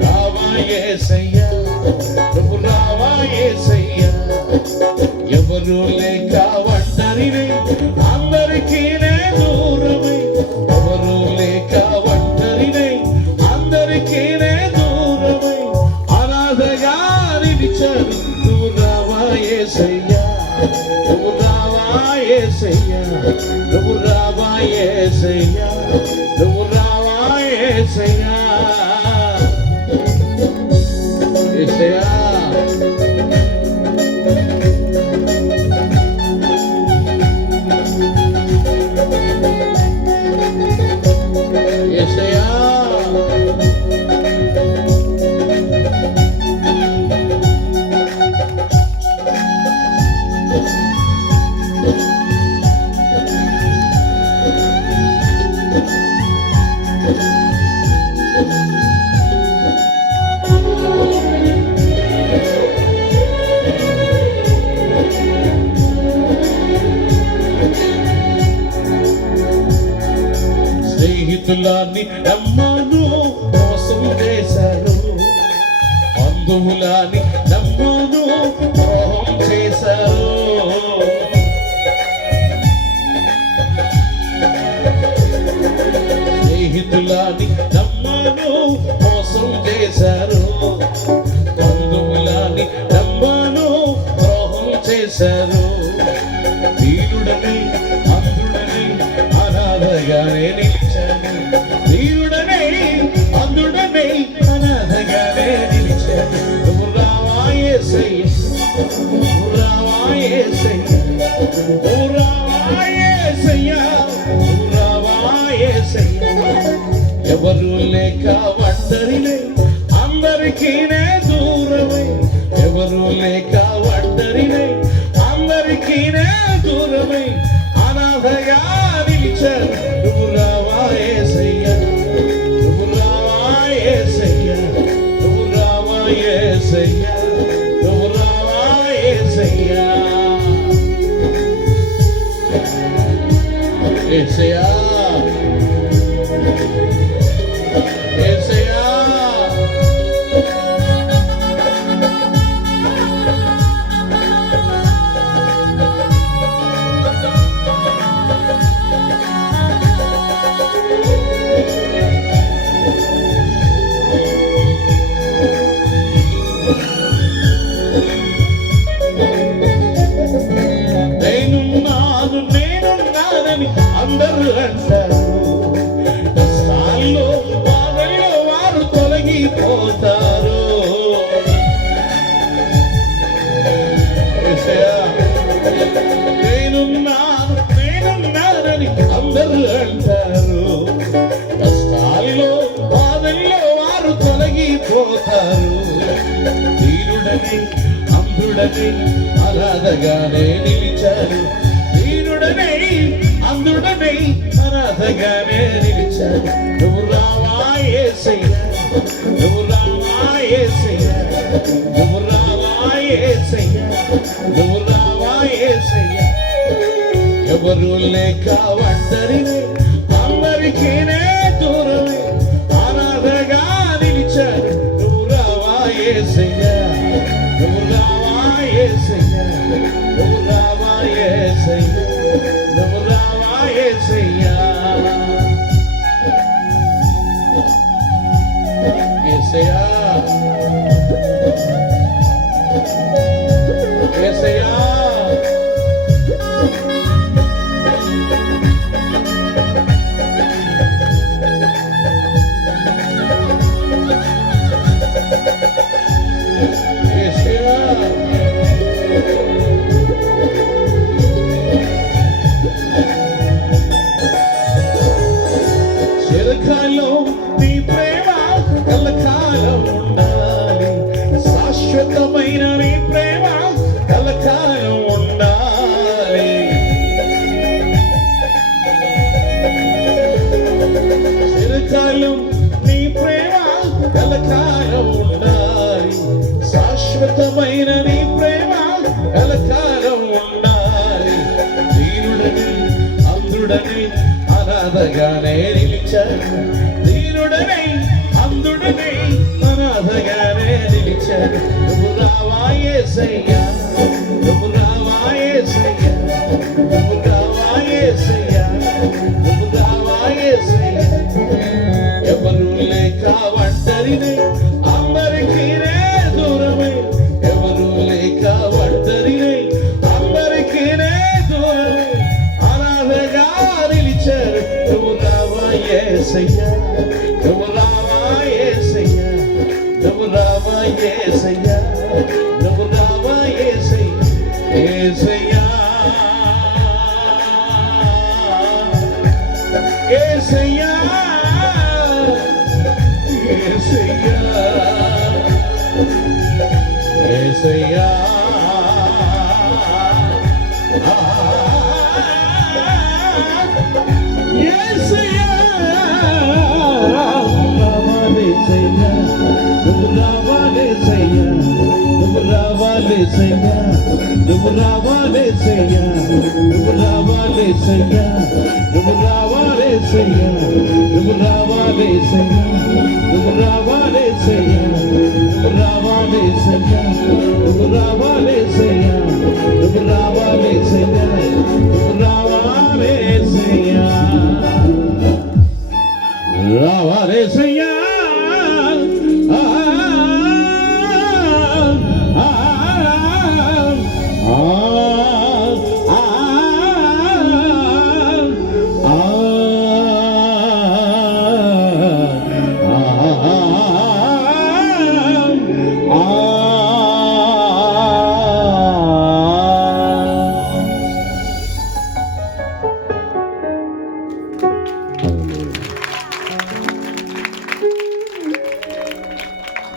రావా యేసయ్యా, నువ్వు రావా యేసయ్యా. ఎవరు లేక ఒంటరినై అందరికీ నే దూరమై, ఎవరు లేక ఒంటరినై అందరికీ నే దూరమై అనాథగా నిలిచాను. నువ్వు రావా యేసయ్యా, నువ్వు రావా యేసయ్యా, నువ్వు రావా యేసయ్యా, నువ్వు రావా యేసయ్యా. యేసయ్యా స్నేహితులాన్ని నమ్మాను మోసం చేశారు, బంధువులాన్ని నమ్మాను ద్రోహం చేశారు. స్నేహితులాన్ని నమ్మాను మోసం చేశారు, బంధువులాన్ని నమ్మాను ద్రోహం చేశారు. దీనుడని అందుడని అనాథగానే నిలిచాను, దీనుడని అందుడని అనాథగానే నిలిచాను. నువ్వు రావా యేసయ్యా, నువ్వు రావా యేసయ్యా, నువ్వు రావా యేసయ్యా, నువ్వు రావా యేసయ్యా. ఎవరు లేక ఒంటరినై అందరికీ నే దూరమై, ఎవరు లేక ఒంటరినై అందరికీ నే దూరమై అనాథగా నిలిచాను. నువ్వు రావా యేసయ్యా, నువ్వు రావా యేసయ్యా, నువ్వు రావా యేసయ్యా. యేసయ్యా యేసయ్యా నేనున్నానని అందరూ అంటారు, కష్టాల్లో బాధల్లో వారు తొలగిపోతారు. నేనున్నానని అందరూ అంటారు, కష్టాల్లో బాధల్లో వారు తొలగిపోతారు. దీనుడని అంధుడని అనాథగానే నిలిచారు, దీనుడనై అందుడనై అనాథగానే నిలిచారు. నువ్వు రావా యేసయ్యా, నువ్వు రావా యేసయ్యా, నువ్వు రావా యేసయ్యా, నువ్వు రావా యేసయ్యా. ఎవరు లేక ఒంటరిని అందరికీనే దూరమే అనాథగా నిలిచారు. నువ్వు రావా యేసయ్యా, నువ్వు రావా యేసయ్యా, నువ్వు రావా యేసయ్యా, నువ్వు రావా యేసయ్యా. యేసయ్యా యేసయ్యా చిరకాలం నీ ప్రేమ కలకాలం ఉండాలి, శాశ్వతమైన నీ ప్రేమ కలకాలం ఉండాలి. చిరకాలం నీ ప్రేమ కలకాలం ఉండాలి, శాశ్వతమైన నీ ప్రేమ కలకాలం ఉండాలి. దీనుడని అందుడని అనాథగానే నిలిచారు, దీనుడనై అందుడనై అనాథగానే నిలిచారు. నువ్వు రావా యేసయ్యా, నువ్వు రావా యేసయ్యా, నువ్వు రావా యేసయ్యా, నువ్వు రావా యేసయ్యా. ఎవరు లేక ఒంటరిని అందరికీనే దూరమై, ఎవరు లేక ఒంటరిని అందరికీనే దూరమై అనాథగా నిలిచారు. నువ్వు రావా యేసయ్యా, నువ్వు రావా యేసయ్యా, నువ్వు రావా యేసయ్యా, నువ్వు రావా యేసయ్యా. యేసయ్యా యేసయ్యా యేసయ్యా యేసయ్యా యేసయ్యా నువ్వు రావాలేసయ్యా, నువ్వు రావాలేసయ్యా, నువ్వు రావాలేసయ్యా, నువ్వు రావాలేసయ్యా, నువ్వు రావాలేసయ్యా, నువ్వు రావాలేసయ్యా, నువ్వు రావాలేసయ్యా, నువ్వు రావాలేసయ్యా, నువ్వు రావాలేసయ్యా, నువ్వు రావాలేసయ్యా, నువ్వు రావాలేసయ్యా, రావాలేసయ్యా.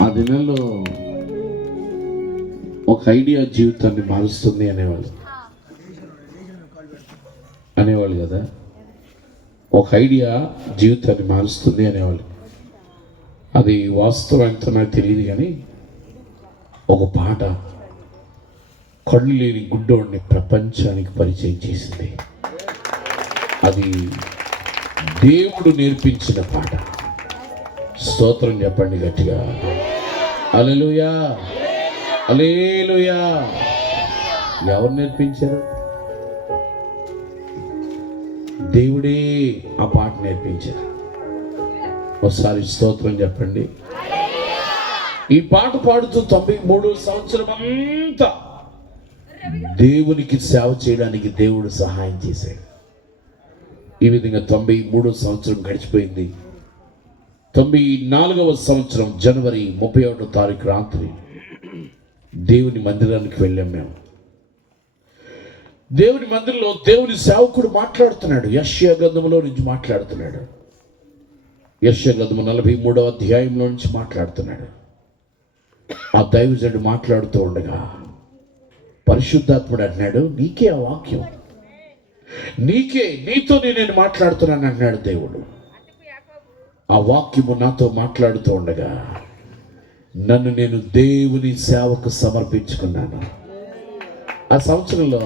ఆ దినాల్లో ఒక ఐడియా జీవితాన్ని మారుస్తుంది అనేవాళ్ళు కదా, ఒక ఐడియా జీవితాన్ని మారుస్తుంది అనేవాళ్ళు. అది వాస్తవం ఎంతో నాకు తెలియదు, కానీ ఒక పాట కళ్ళు లేని గుడ్డోడిని ప్రపంచానికి పరిచయం చేసింది. అది దేవుడు నేర్పించిన పాట. స్తోత్రం చెప్పండి గట్టిగా. హల్లెలూయా, హల్లెలూయా. ఎవరు నేర్పించారు? దేవుడే ఆ పాట నేర్పించారు. ఒకసారి స్తోత్రం చెప్పండి. ఈ పాట పాడుతూ 93 సంవత్సరం అంతా దేవునికి సేవ చేయడానికి దేవుడు సహాయం చేశాడు. ఈ విధంగా 93 సంవత్సరం గడిచిపోయింది. 94వ సంవత్సరం జనవరి 31వ తారీఖు రాత్రి దేవుని మందిరానికి వెళ్ళాం మేము. దేవుని మందిరంలో దేవుని సేవకుడు మాట్లాడుతున్నాడు. యెషయా గ్రంథంలో నుంచి మాట్లాడుతున్నాడు. యెషయా గ్రంథము 43వ అధ్యాయంలో నుంచి మాట్లాడుతున్నాడు. ఆ దైవజనుడు మాట్లాడుతూ ఉండగా పరిశుద్ధాత్ముడు అన్నాడు, నీకే ఆ వాక్యం, నీతో నేను మాట్లాడుతున్నాను అన్నాడు దేవుడు. ఆ వాక్యము నాతో మాట్లాడుతూ ఉండగా నన్ను నేను దేవుని సేవకు సమర్పించుకున్నాను. ఆ సంవత్సరంలో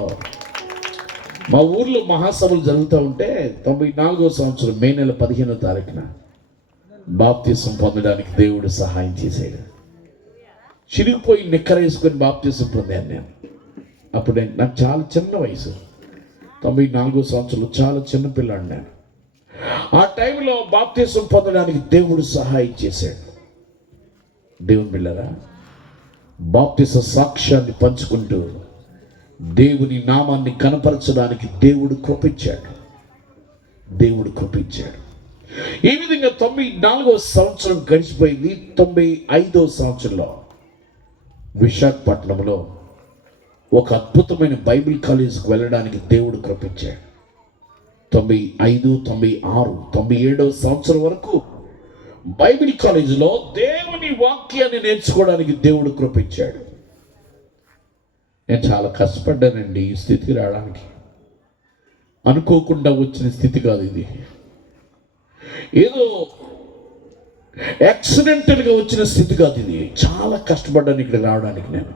మా ఊర్లో మహాసభలు జరుగుతూ ఉంటే 94వ సంవత్సరం మే నెల 15వ తారీఖున బాప్తీసం పొందడానికి దేవుడు సహాయం చేశాడు. చిరిగిపోయి నిక్కర వేసుకొని బాప్తీసం పొందాను నేను. అప్పుడు నాకు చాలా చిన్న వయసు, 94వ సంవత్సరంలో చాలా చిన్న పిల్లాడు నేను. ఆ టైంలో బాప్తీసం పొందడానికి దేవుడు సహాయం చేశాడు. దేవుని బిడ్డలారా, బాప్తీస సాక్ష్యాన్ని పంచుకుంటూ దేవుని నామాన్ని కనపరచడానికి దేవుడు కృపించాడు. ఈ విధంగా 94వ సంవత్సరం గడిచిపోయింది. 95వ సంవత్సరంలో విశాఖపట్నంలో ఒక అద్భుతమైన బైబిల్ కాలేజీకి వెళ్ళడానికి దేవుడు కృపించాడు. 95, 96, 97వ సంవత్సరం వరకు బైబిల్ కాలేజీలో దేవుని వాక్యాన్ని నేర్చుకోవడానికి దేవుడు కృపించాడు. నేను చాలా కష్టపడ్డానండి ఈ స్థితికి రావడానికి. అనుకోకుండా వచ్చిన స్థితి కాదు ఇది. ఏదో యాక్సిడెంటల్గా వచ్చిన స్థితి కాదు ఇది. చాలా కష్టపడ్డాను ఇక్కడ రావడానికి. నేను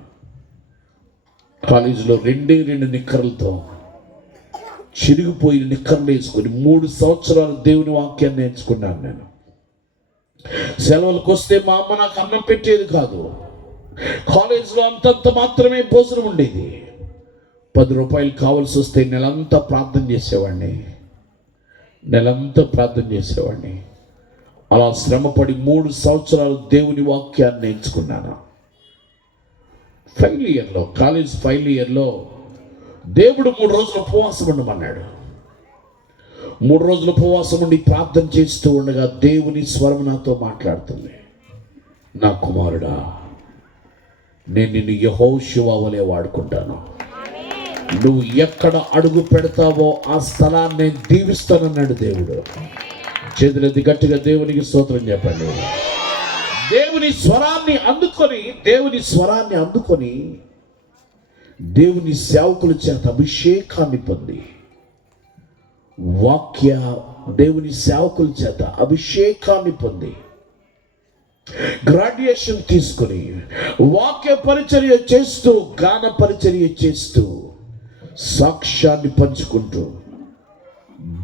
కాలేజీలో 2 నిక్కర్లతో చిరిగిపోయిన నిక్కర్లు వేసుకొని 3 సంవత్సరాలు దేవుని వాక్యాన్ని నేర్చుకున్నాను నేను. సెలవులకు వస్తే మా అమ్మ నాకు అన్నం పెట్టేది కాదు. కాలేజీలో అంతంత మాత్రమే భోజనం ఉండేది. 10 రూపాయలు కావాల్సి వస్తే నెలంతా ప్రార్థన చేసేవాడిని. అలా శ్రమపడి 3 సంవత్సరాలు దేవుని వాక్యాన్ని నేర్చుకున్నాను. కాలేజ్ ఫైనల్ ఇయర్లో దేవుడు 3 రోజులు ఉపవాసం ఉండమన్నాడు. 3 రోజులు ఉపవాసం ఉండి ప్రార్థన చేస్తూ ఉండగా దేవుని స్వరం నాతో మాట్లాడుతుంది. నా కుమారుడా, నేను నిన్ను యెహోషువ వలె వాడుకుంటాను. నువ్వు ఎక్కడ అడుగు పెడతావో ఆ స్థలాన్ని నేను దీవిస్తానన్నాడు దేవుడు. చేతులెత్తి గట్టిగా దేవునికి స్తోత్రం చెప్పండి. దేవుని స్వరాన్ని అందుకొని దేవుని సేవకుల చేత అభిషేకాన్ని పొంది దేవుని సేవకుల చేత అభిషేకాన్ని పొంది గ్రాడ్యుయేషన్ తీసుకుని వాక్య పరిచర్య చేస్తూ, గాన పరిచర్య చేస్తూ, సాక్ష్యాన్ని పంచుకుంటూ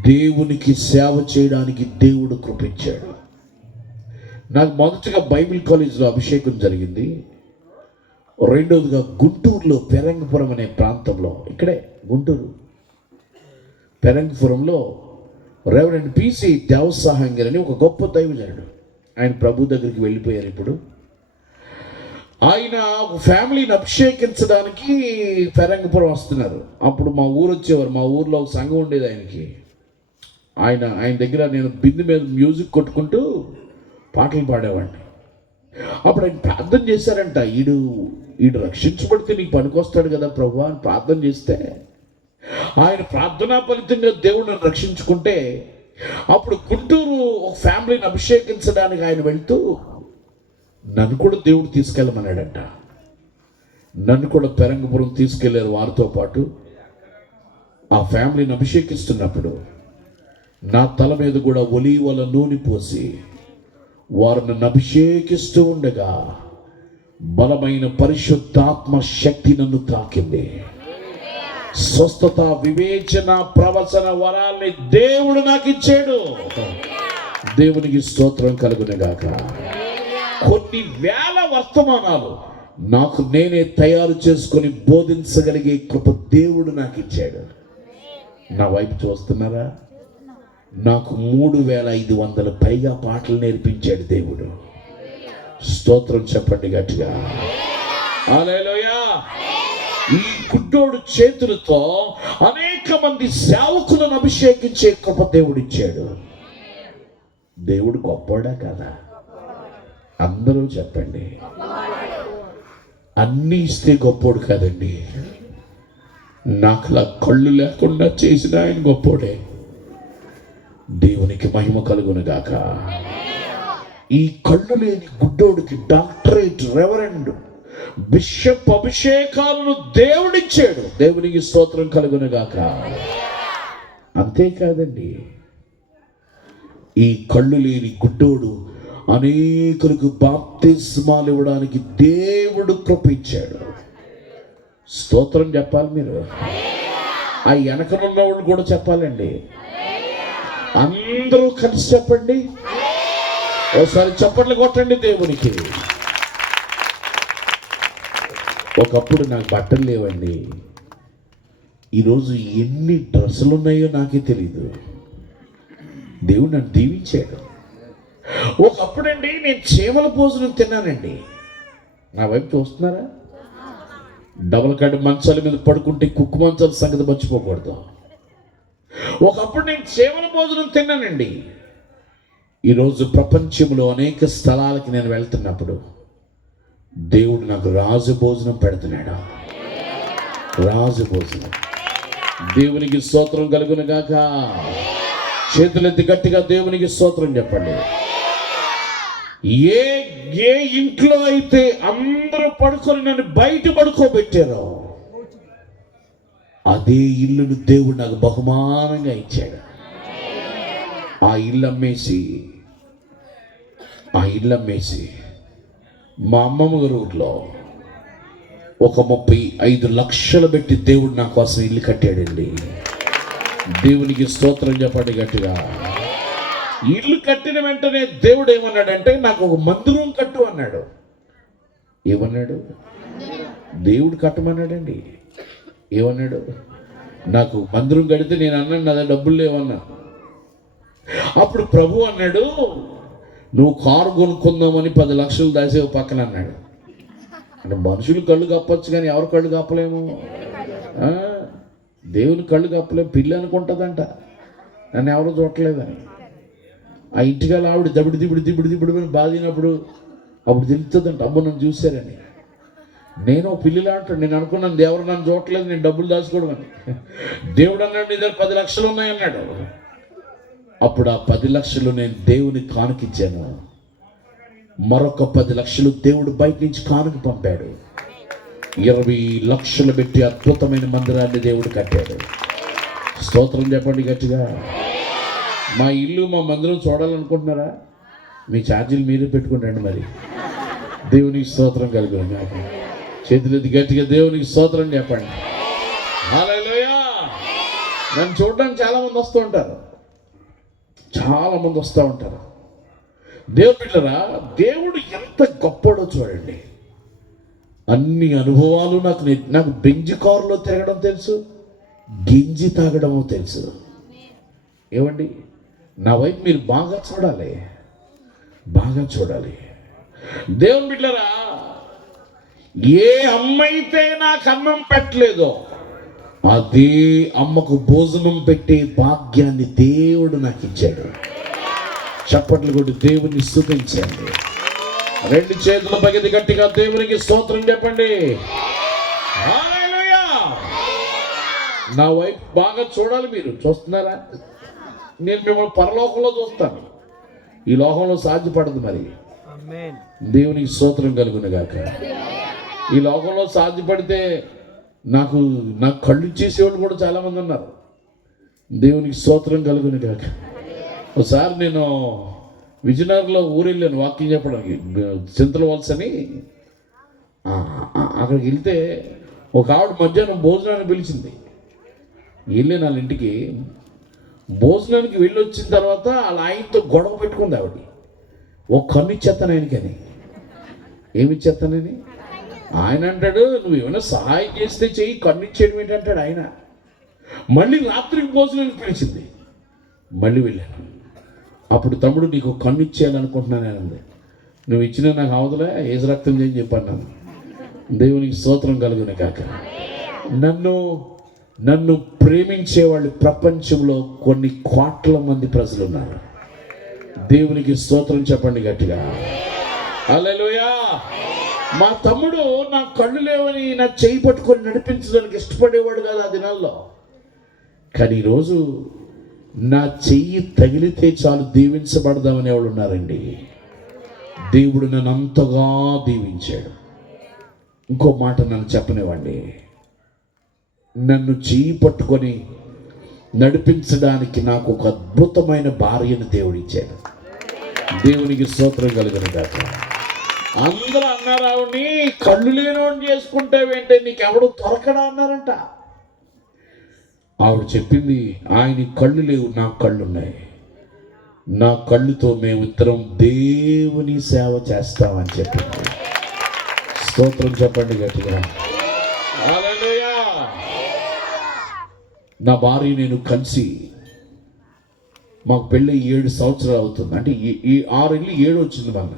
దేవునికి సేవ చేయడానికి దేవుడు కృపించాడు. నాకు మొదటగా బైబిల్ కాలేజీలో అభిషేకం జరిగింది. రెండవదిగా గుంటూరులో పెరంగపురం అనే ప్రాంతంలో, ఇక్కడే గుంటూరు పెరంగపురంలో రెవరెండ్ పిసి దేవసాహం గారు అని ఒక గొప్ప దైవజనుడు. ఆయన ప్రభు దగ్గరికి వెళ్ళిపోయారు. ఇప్పుడు ఆయన ఫ్యామిలీని అభిషేకించడానికి పెరంగపురం వస్తున్నారు. అప్పుడు మా ఊరు వచ్చేవారు. మా ఊర్లో ఒక సంఘం ఉండేది ఆయనకి. ఆయన దగ్గర నేను బిందు మీద మ్యూజిక్ కొట్టుకుంటూ పాటలు పాడేవాడిని. అప్పుడు ఆయన ప్రార్థన చేశారంట, ఈడు రక్షించబడితే నీకు పనికొస్తాడు కదా ప్రభు అని ప్రార్థన చేస్తే, ఆయన ప్రార్థనా ఫలితంగా దేవుడు నన్ను రక్షించుకుంటే, అప్పుడు గుంటూరు ఒక ఫ్యామిలీని అభిషేకించడానికి ఆయన వెళ్తూ నన్ను కూడా దేవుడు తీసుకెళ్ళమన్నాడంట. నన్ను కూడా పెరంగపురం తీసుకెళ్లారు వారితో పాటు. ఆ ఫ్యామిలీని అభిషేకిస్తున్నప్పుడు నా తల మీద కూడా ఒలీవల నూనె పోసి వారు నన్ను అభిషేకిస్తూ ఉండగా బలమైన పరిశుద్ధాత్మ శక్తి నన్ను తాకింది. స్వస్థత, వివేచన, ప్రవచన వరాల్ని దేవుడు నాకు ఇచ్చాడు. దేవునికి స్తోత్రం కలుగునుగాక. కొన్ని వేల వర్తమానాలు నాకు నేనే తయారు చేసుకొని బోధించగలిగే కృప దేవుడు నాకు ఇచ్చాడు. నా వైపు చూస్తున్నారా? నాకు 3500 పైగా పాటలు నేర్పించాడు దేవుడు. స్తోత్రం చెప్పండి గట్టిగా. హల్లెలూయా. ఈ గుడ్డోడు చేతులతో అనేక మంది సేవకులను అభిషేకించే కృప దేవుడు ఇచ్చాడు. దేవుడు గొప్పోడా కదా? అందరూ చెప్పండి. అన్నీ ఇస్తే గొప్పోడు కాదండి. నాకులా కళ్ళు లేకుండా చేసిన ఆయన గొప్పోడే. దేవునికి మహిమ కలుగునుగాక. ఈ కళ్ళు లేని గుడ్డోడికి డాక్టరేట్, రెవరెండ్, బిషప్ అభిషేకాలను దేవుడిచ్చాడు. దేవునికి స్తోత్రం కలుగునుగాక. అంతేకాదండి, ఈ కళ్ళు లేని గుడ్డోడు అనేకులకు బాప్తిస్మాలు ఇవ్వడానికి దేవుడు కృప ఇచ్చాడు. స్తోత్రం చెప్పాలి మీరు. ఆ వెనకనున్న వాళ్ళు కూడా చెప్పాలండి. అందరూ కలిసి చెప్పండి. ఒకసారి చప్పట్లు కొట్టండి దేవునికి. ఒకప్పుడు నాకు బట్టలు లేవండి. ఈరోజు ఎన్ని డ్రెస్సులు ఉన్నాయో నాకే తెలీదు. దేవుడు నన్ను దీవించాడు. ఒకప్పుడండి నేను చీమల భోజనం తిన్నానండి. నా వైపు చూస్తున్నారా? డబుల్ కడ్ మంచాల మీద పడుకుంటే కుక్కు మంచాల సంగతి మర్చిపోకూడదు. ఒకప్పుడు నేను చీమల భోజనం తిన్నానండి. ఈరోజు ప్రపంచంలో అనేక స్థలాలకి నేను వెళ్తున్నప్పుడు దేవుడు నాకు రాజు భోజనం పెడుతున్నాడు. రాజు భోజనం. దేవునికి స్తోత్రం కలుగునుగాక. చేతులెత్తి గట్టిగా దేవునికి స్తోత్రం చెప్పండి. ఏ ఏ ఇంట్లో అయితే అందరూ పడుకొని నన్ను బయట పడుకోబెట్టారో అదే ఇల్లును దేవుడు నాకు బహుమానంగా ఇచ్చాడు. ఆ ఇల్లు అమ్మేసి మా అమ్మమ్మ గారి ఊర్లో ఒక 35 లక్షలు పెట్టి దేవుడు నా కోసం ఇల్లు కట్టాడండి. దేవునికి స్తోత్రం చెప్పండి గట్టిగా. ఇల్లు కట్టిన వెంటనే దేవుడు ఏమన్నాడంటే నాకు ఒక మందిరం కట్టు అన్నాడు. ఏమన్నాడు? దేవుడు కట్టమన్నాడండి. ఏమన్నాడు? నాకు మందిరం కడితే నేను అన్నాను నా డబ్బులు లేవన్నా. అప్పుడు ప్రభు అన్నాడు, నువ్వు కారు కొనుక్కుందామని 10 లక్షలు దాసేవు పక్కన అన్నాడు. అంటే మనుషులు కళ్ళు కప్పచ్చు కానీ ఎవరు కళ్ళు కప్పలేము. దేవుని కళ్ళు కప్పలేము. పిల్లి అనుకుంటుందంట నన్ను ఎవరు చూడలేదని. ఆ ఇంటికాల ఆవిడ దిబిడి అని బాధినప్పుడు అప్పుడు తెలుస్తుందంట, అమ్మ నన్ను చూశారని. నేను పిల్లిలా అంటాడు. నేను అనుకున్నాను దేవుడు నన్ను చూడలేదు, నేను డబ్బులు దాచుకోవడం అని. దేవుడు అన్నాడు నీ దగ్గర 10 లక్షలు ఉన్నాయన్నాడు. అప్పుడు ఆ 10 లక్షలు నేను దేవుని కానుకిచ్చాను. మరొక 10 లక్షలు దేవుడు బయట నుంచి కానుక పంపాడు. 20 లక్షలు పెట్టి అద్భుతమైన మందిరాన్ని దేవుడు కట్టాడు. స్తోత్రం చెప్పండి గట్టిగా. మా ఇల్లు మా మందిరం చూడాలనుకుంటున్నారా? మీ ఛార్జీలు మీరే పెట్టుకుంటండి. మరి దేవునికి స్తోత్రం కలుగును. చేతులెత్తి గట్టిగా దేవునికి స్తోత్రం చెప్పండి. హల్లెలూయా. నన్ను చూడడానికి చాలామంది వస్తూ ఉంటారు. దేవుని బిడ్డలారా, దేవుడు ఎంత గొప్పడో చూడండి. అన్ని అనుభవాలు నాకు బెంజ్ కారులో తిరగడం తెలుసు, గింజి తాగడము తెలుసు. ఏమండి, నా వైపు మీరు బాగా చూడాలి. దేవుని బిడ్డలారా, ఏ అమ్మైతే నాకు అన్నం పెట్టలేదో అదే అమ్మకు భోజనం పెట్టే భాగ్యాన్ని దేవుడు నాకు ఇచ్చాడు. చప్పట్లు కొట్టి దేవుని స్తుతించండి. 2 చేతుల పగిది గట్టిగా దేవునికి స్తోత్రం చెప్పండి. హల్లెలూయా. నా వైపు బాగా చూడాలి. మీరు చూస్తున్నారా? నేను మిమ్మల్ని పరలోకంలో చూస్తాను. ఈ లోకంలో సాధ్యపడదు. మరి దేవునికి స్తోత్రం కలుగునుగాక. ఈ లోకంలో సాధ్యపడితే నాకు కళ్ళు ఇచ్చేసేవాళ్ళు కూడా చాలామంది ఉన్నారు. దేవునికి స్తోత్రం కలుగునుగాక. ఒకసారి నేను విజయనగరంలో ఊరెళ్ళాను వాకింగ్ చెప్పడానికి, చింతల వలస అని. అక్కడికి వెళ్తే ఒక ఆవిడ మధ్యాహ్నం భోజనాన్ని పిలిచింది. వెళ్ళిన వాళ్ళ ఇంటికి భోజనానికి వెళ్ళి వచ్చిన తర్వాత వాళ్ళ ఆయనతో గొడవ పెట్టుకుంది ఆవిడ. ఓ కన్ను ఇచ్చేస్తాను ఆయనకని. ఏమి ఇచ్చేస్తానని ఆయన అంటాడు, నువ్వు ఏమైనా సహాయం చేస్తే చెయ్యి, కన్ను ఇచ్చేయడం ఏంటంటాడు ఆయన. మళ్ళీ రాత్రికి భోజనానికి పిలిచింది, మళ్ళీ వెళ్ళాను. అప్పుడు తమ్ముడు నీకు కన్ను ఇచ్చేయాలనుకుంటున్నాను అంది. నువ్వు ఇచ్చినా నాకు అవతలే, ఏసు రక్తం చేయని చెప్పాను. దేవునికి స్తోత్రం కలుగును కాక. నన్ను ప్రేమించేవాళ్ళు ప్రపంచంలో కొన్ని కోట్ల మంది ప్రజలు ఉన్నారు. దేవునికి స్తోత్రం చెప్పండి గట్టిగా. హల్లెలూయా. మా తమ్ముడు నా కళ్ళు లేవని నా చేయి పట్టుకొని నడిపించడానికి ఇష్టపడేవాడు కాదు ఆ దినాల్లో. కానీ ఈరోజు నా చెయ్యి తగిలితే చాలు దీవించబడదామని ఎవరు ఉన్నారండి. దేవుడు నన్ను అంతగా దీవించాడు. ఇంకో మాట నన్ను చెప్పనివ్వండి, నన్ను చెయ్యి పట్టుకొని నడిపించడానికి నాకు ఒక అద్భుతమైన భార్యను దేవుడిచ్చాడు. దేవునికి స్తోత్రం కలుగును గాక. అందరూ అన్నారు ఆవిడ్ని కళ్ళు లేనోడిని చేసుకుంటావేంటే, నీకు ఎవడు దొరకడా అన్నారంట. ఆవిడ చెప్పింది, ఆయన కళ్ళు లేవు, నా కళ్ళు ఉన్నాయి. నా కళ్ళుతో మేమిద్దరం దేవుని సేవ చేస్తామని చెప్పింది. స్తోత్రం చెప్పండి గట్టిగా. హల్లెలూయా. నా భార్య నేను కలిసి మాకు పెళ్ళి 7 సంవత్సరాలు అవుతుంది. అంటే ఈ 6 వెళ్ళి 7 వచ్చింది. మన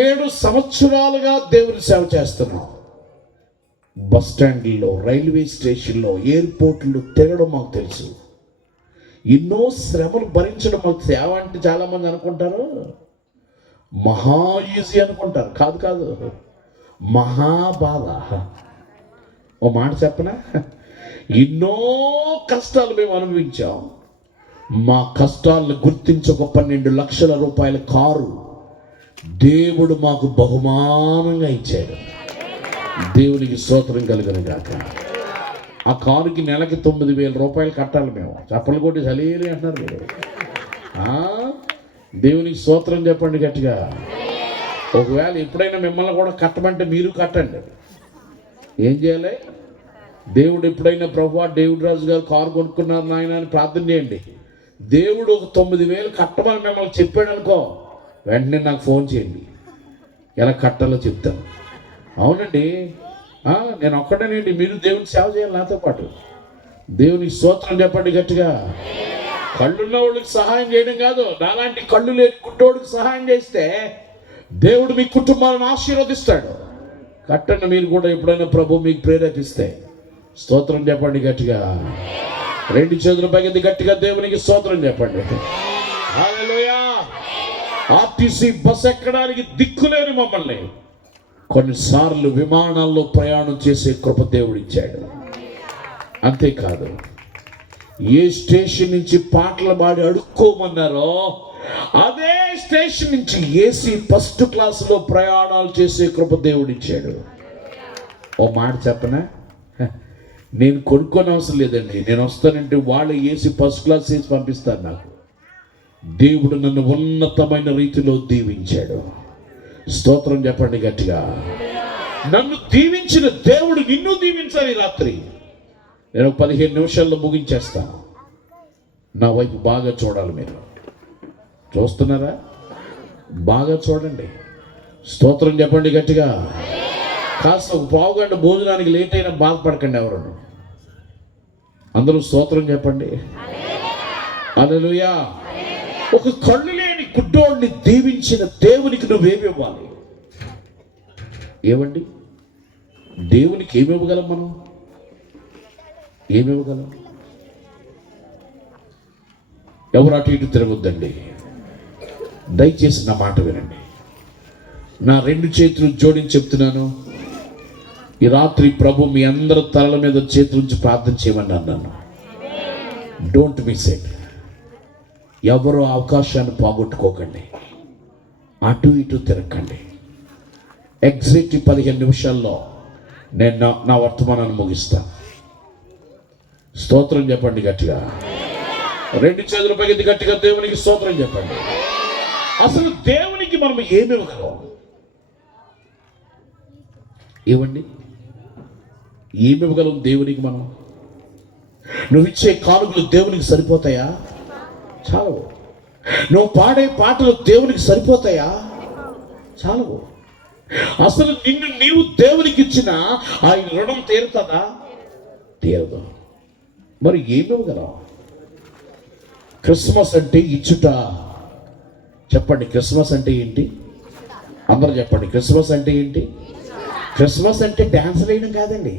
7 సంవత్సరాలుగా దేవుని సేవ చేస్తున్నాం. బస్ స్టాండ్లో, రైల్వే స్టేషన్లో, ఎయిర్పోర్ట్లో తిరగడం మాకు తెలుసు. ఎన్నో శ్రమలు భరించడం మాకు సేవ అంటే చాలామంది అనుకుంటారు మహా ఈజీ అనుకుంటారు. కాదు, మహాబాధ. ఓ మాట చెప్పనా, ఎన్నో కష్టాలు మేము అనుభవించాం. మా కష్టాలను గుర్తించి ఒక 12 లక్షల రూపాయల కారు దేవుడు మాకు బహుమానంగా ఇచ్చాడు. దేవునికి స్తోత్రం కలుగును గాక. ఆ కారుకి నెలకి 9,000 రూపాయలు కట్టాలి మేము. చప్పలు కొట్టి సలీలి అంటున్నారు మీరు. దేవునికి స్తోత్రం చెప్పండి గట్టిగా. ఒకవేళ ఎప్పుడైనా మిమ్మల్ని కూడా కట్టమంటే మీరు కట్టండి. ఏం చేయాలి? దేవుడు ఎప్పుడైనా ప్రభువా దేవుడు రాజు గారు కారు కొనుక్కున్నారు నాయన అని ప్రార్థన చేయండి. దేవుడు ఒక 9,000 కట్టమని మిమ్మల్ని చెప్పాడు అనుకో, వెంటనే నాకు ఫోన్ చేయండి, ఎలా కట్టాలో చెప్తాను. అవునండి, నేను ఒక్కటేనండి, మీరు దేవుని సేవ చేయాలి నాతో పాటు. దేవునికి స్తోత్రం చెప్పండి గట్టిగా. కళ్ళున్న వాళ్ళకి సహాయం చేయడం కాదు, నాలాంటి కళ్ళు లేని కుట్టోడికి సహాయం చేస్తే దేవుడు మీ కుటుంబాలను ఆశీర్వదిస్తాడు. కట్టండి మీరు కూడా ఎప్పుడైనా ప్రభు మీకు ప్రేరేపిస్తే. స్తోత్రం చెప్పండి గట్టిగా. 2 చేతుల పైకి గట్టిగా దేవునికి స్తోత్రం చెప్పండి. హల్లెలూయా. ఆర్టీసీ బస్ ఎక్కడానికి దిక్కులేని మమ్మల్ని కొన్నిసార్లు విమానాల్లో ప్రయాణం చేసే కృప దేవుడు ఇచ్చాడు. అంతేకాదు, ఏ స్టేషన్ నుంచి పాటలు పాడి అడుక్కోమన్నారో అదే స్టేషన్ నుంచి ఏసీ ఫస్ట్ క్లాసులో ప్రయాణాలు చేసే కృప దేవుడు ఇచ్చాడు. ఓ మాట చెప్పనా, నేను కొనుక్కొని అవసరం లేదండి. నేను వస్తానంటే వాళ్ళు ఏసీ ఫస్ట్ క్లాస్ చేసి పంపిస్తారు నాకు. దేవుడు నన్ను ఉన్నతమైన రీతిలో దీవించాడు. స్తోత్రం చెప్పండి గట్టిగా. నన్ను దీవించిన దేవుడు నిన్ను దీవించాలి. రాత్రి నేను 15 నిమిషాల్లో ముగించేస్తాను. నా వైపు బాగా చూడాలి. మీరు చూస్తున్నారా? బాగా చూడండి. స్తోత్రం చెప్పండి గట్టిగా. కాస్త ఒక పావుగంట భోజనానికి లేట్ అయినా బాధపడకండి ఎవరు. అందరూ స్తోత్రం చెప్పండి. హల్లెలూయా. ఒక కళ్ళు లేని గుడ్డోడిని దీవించిన దేవునికి నువ్వేమి ఇవ్వాలి? ఏమండి, దేవునికి ఏమి ఇవ్వగలం మనం? ఏమి ఇవ్వగలం? ఎవరు అటు ఇటు తిరగొద్దండి. దయచేసి నా మాట వినండి. నా 2 చేతులు జోడించి చెప్తున్నాను. ఈ రాత్రి ప్రభు మీ అందరి తలల మీద చేతులుంచి ప్రార్థన చేయమని అన్నాను. Don't miss it. ఎవరో అవకాశాన్ని పోగొట్టుకోకండి. అటు ఇటు తిరగండి. ఎగ్జాక్ట్ 15 నిమిషాల్లో నేను నా వర్తమానాన్ని ముగిస్తాను. స్తోత్రం చెప్పండి గట్టిగా. 2 చేతుల పైకి గట్టిగా దేవునికి స్తోత్రం చెప్పండి. అసలు దేవునికి మనం ఏమి ఇవ్వగలం? ఏమండి, ఏమి ఇవ్వగలం దేవునికి మనం? నువ్వు ఇచ్చే కానుకలు దేవునికి సరిపోతాయా? చాలవు. నువ్వు పాడే పాటలు దేవునికి సరిపోతాయా? చాలవు. అసలు నిన్ను నీవు దేవునికి ఇచ్చిన ఆయన రుణం తీరుతుందా? తీరదు. మరి ఏమివ్వగలవు? క్రిస్మస్ అంటే ఇచ్చుట. చెప్పండి, క్రిస్మస్ అంటే ఏంటి? అందరూ చెప్పండి, క్రిస్మస్ అంటే ఏంటి? క్రిస్మస్ అంటే డ్యాన్సులు వేయడం కాదండి.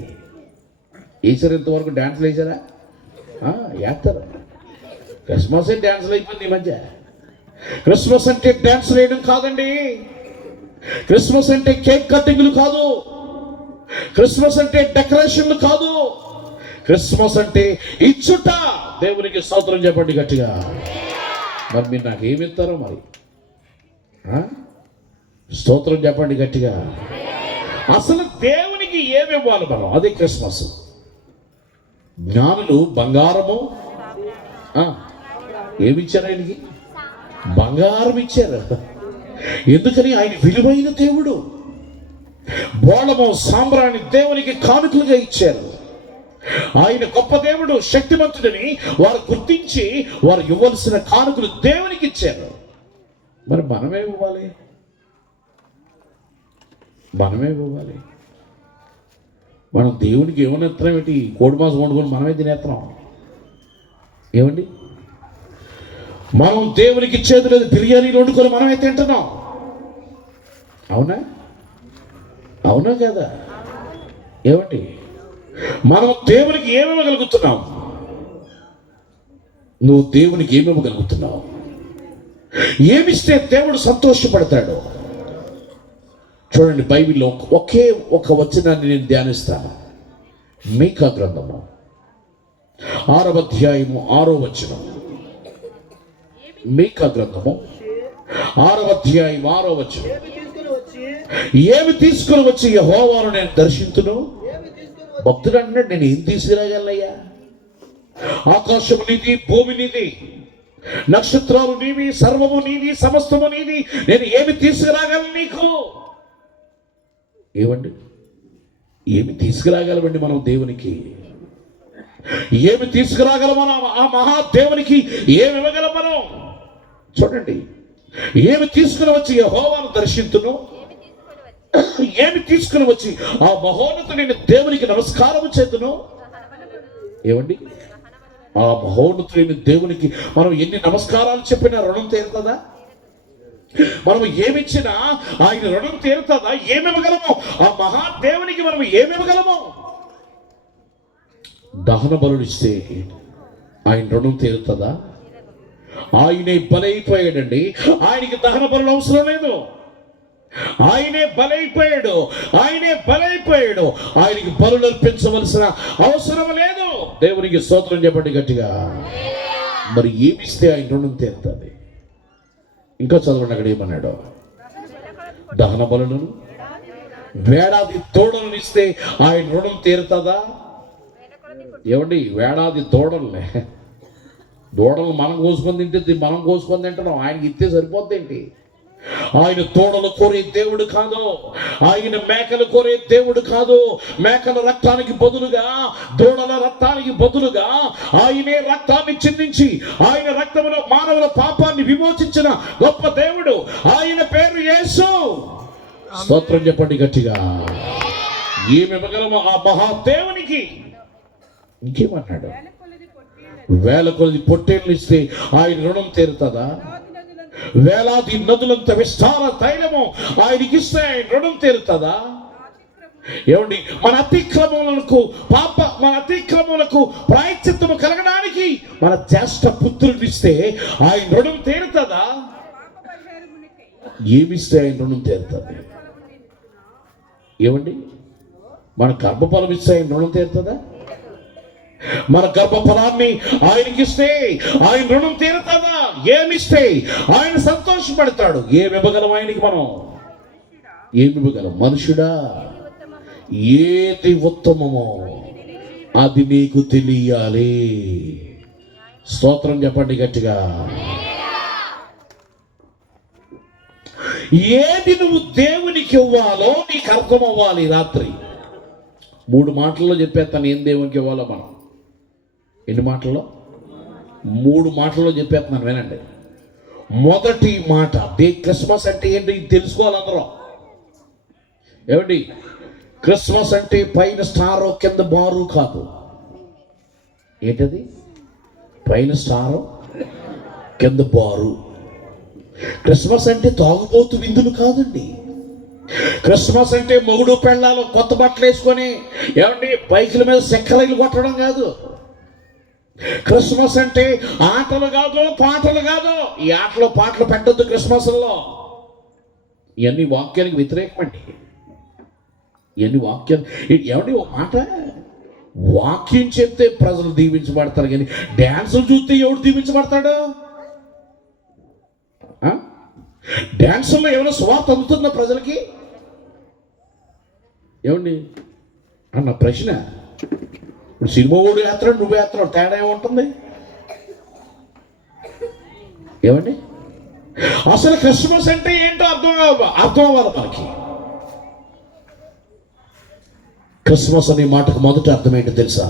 వేసారు ఇంతవరకు? డ్యాన్సులు వేసారా? వేస్తారు. క్రిస్మస్ డ్యాన్సులు అయిపోయింది ఈ మధ్య. క్రిస్మస్ అంటే డ్యాన్సులు వేయడం కాదండి. క్రిస్మస్ అంటే కేక్ కటింగ్లు కాదు. క్రిస్మస్ అంటే డెకరేషన్లు కాదు. క్రిస్మస్ అంటే ఇచ్చుట. దేవునికి స్తోత్రం చెప్పండి గట్టిగా. మరి మీరు నాకు ఏమి ఇస్తారో మరి? స్తోత్రం చెప్పండి గట్టిగా. అసలు దేవునికి ఏమి ఇవ్వాలి మనం? అదే క్రిస్మస్. జ్ఞానులు బంగారము ఏమిచ్చారు? ఆయనకి బంగారం ఇచ్చారు. ఎందుకని? ఆయన విలువైన దేవుడు. బోళము సాంబ్రాణి దేవునికి కానుకలుగా ఇచ్చారు. ఆయన గొప్ప దేవుడు, శక్తిమంతుడని వారు గుర్తించి వారు ఇవ్వాల్సిన కానుకలు దేవునికి ఇచ్చారు. మరి మనమే ఇవ్వాలి. మనం దేవునికి ఏమైనా ఎత్తున్నాం ఏంటి? కోడి మాంసం వండుకొని మనమే తినేస్తున్నాం ఏమండి? మనం దేవునికి ఇచ్చేది లేదు. బిర్యానీలు వండుకొని మనమే తింటున్నాం. అవునా కదా? ఏమండి? మనం దేవునికి ఏమివ్వగలుగుతున్నాం? నువ్వు దేవునికి ఏమివ్వగలుగుతున్నావు? ఏమిస్తే దేవుడు సంతోషపడతాడు? చూడండి, బైబిల్లో ఒకే ఒక వచనాన్ని నేను ధ్యానిస్తాను. మీకా గ్రంథము 6వ అధ్యాయము 6వ వచనం. మీకా గ్రంథము 6వ అధ్యాయం 6వ వచనం. ఏమి తీసుకుని వచ్చి యెహోవాను నేను దర్శించును? భక్తుడు అంటున్నాడు, నేను ఏం తీసుకురాగలయ్యా? ఆకాశము నీది, భూమి నీది, నక్షత్రాలు నీవి, సర్వము నీది, సమస్తము నీది. నేను ఏమి తీసుకురాగలను నీకు? ఏమండి? ఏమి తీసుకురాగలమండి మనం దేవునికి? ఏమి తీసుకురాగలం మనం? ఆ మహాదేవునికి ఏమి ఇవ్వగలం మనం? చూడండి, ఏమి తీసుకుని వచ్చి యెహోవాను దర్శించును? ఏమి తీసుకుని వచ్చి ఆ మహోన్నతుడైన దేవునికి నమస్కారం చేతును? ఏమండి? ఆ మహోన్నతుడైన దేవునికి మనం ఎన్ని నమస్కారాలు చెప్పినా రుణం తీరుతుందా? మనం ఏమిచ్చినా ఆయన రుణం తీరుతుందా? ఏమివ్వగలము ఆ మహాదేవునికి? మనం ఏమివ్వగలము? దహన బలులు ఇస్తే ఆయన రుణం తీరుతుందా? ఆయనే బలైపోయాడండి. ఆయనకి దహన బలులు అవసరం లేదు. ఆయనే బలైపోయాడు. ఆయనకి బలులు అర్పించవలసిన అవసరం లేదు. దేవునికి స్తోత్రం చెప్పండి గట్టిగా. మరి ఏమిస్తే ఆయన రుణం తీరుతుంది? ఇంకా చదవండి, అక్కడ ఏమన్నాడు? దహన బలులను, వేడాది దూడలను ఇస్తే ఆయన రుణం తీరుతుందా? ఏమండి? వేడాది దూడలు మనం కోసుకొని తింటే మనం కోసుకొని తింటున్నాం. ఆయనకి ఇస్తే సరిపోద్దేంటి? ఆయన దూడలు కోరే దేవుడు కాదు. ఆయన మేకలు కోరే దేవుడు కాదు. మేకల రక్తానికి బదులుగా, దూడల రక్తానికి బదులుగా ఆయనే రక్తాన్ని చిందించి ఆయన రక్తములో మానవుల పాపాన్ని విమోచించిన గొప్ప దేవుడు. ఆయన పేరు యేసు. స్తోత్రం చెప్పండి గట్టిగా. ఏమి ఇవ్వగలమో ఆ మహాదేవునికి? ఇంకేమన్నాడు? వేల కొలది పొట్టేళ్ళు ఇస్తే ఆయన రుణం తీరుతుందా? వేలాది నదులంత విస్తార తైలము ఆయనకి ఇస్తే ఆయన రుణం తీరుతుందా? ఏమండి? మన అతిక్రమములకు ప్రాయశ్చిత్తము కలగడానికి మన జ్యేష్ఠ పుత్రుడిని ఇస్తే ఆయన రుణం తీరుతుందా? ఏమిస్తే ఆయన రుణం తీరుతుంది? ఏమండి? మన గర్భఫలం ఇస్తే ఆయన రుణం తీరుతుందా? మన గర్భఫలాన్ని ఆయనకిస్తే ఆయన రుణం తీరుతుందా? ఏమిస్తే ఆయన సంతోషపడతాడు? ఏమి ఇవ్వగలం ఆయనకి మనం? ఏమి ఇవ్వగలం? మనుషుడా, ఏది ఉత్తమమో అది నీకు తెలియాలి. స్తోత్రం చెప్పండి గట్టిగా. ఏది నువ్వు దేవునికి ఇవ్వాలో నీకు అర్థం అవ్వాలి. రాత్రి 3 మాటల్లో చెప్పేస్తాను ఏం దేవునికి ఇవ్వాలో మనం. ఎన్ని మాటల్లో? 3 మాటల్లో చెప్పేస్తున్నాను, వినండి. మొదటి మాట, క్రిస్మస్ అంటే ఏంటి తెలుసుకోవాలి అందరూ. ఏమండి, క్రిస్మస్ అంటే పైన స్టారు కింద బారు కాదు. ఏంటది? పైన స్టారు కింద బారు. క్రిస్మస్ అంటే తాగుబోతు విందులు కాదండి. క్రిస్మస్ అంటే మొగుడు పెళ్ళాలు కొత్త బట్టలు వేసుకొని ఏమండి బైకుల మీద చక్కెరలు కొట్టడం కాదు. క్రిస్మస్ అంటే ఆటలు కాదు, పాటలు కాదు. ఈ ఆటలు పాటలు పెట్టద్దు క్రిస్మస్లో. ఇవన్నీ వాక్యానికి వ్యతిరేకమండి. ఇవన్నీ వాక్యాలు ఏమండి, ఒక మాట వాక్యం చెప్తే ప్రజలు దీవించబడతారు, కానీ డ్యాన్సులు చూస్తే ఎవడు దీవించబడతాడు? డ్యాన్సుల్లో ఏమైనా స్వార్థ అందుతుందా ప్రజలకి? ఏమండి అన్న ప్రశ్న. ఇప్పుడు సినిమా ఓడి యాత్ర, నువ్వు యాత్ర, తేడా ఏముంటుంది? ఏమండి, అసలు క్రిస్మస్ అంటే ఏంటో అర్థం అవ్వాలి మనకి. క్రిస్మస్ అనే మాటకు మొదటి అర్థం ఏంటో తెలుసా?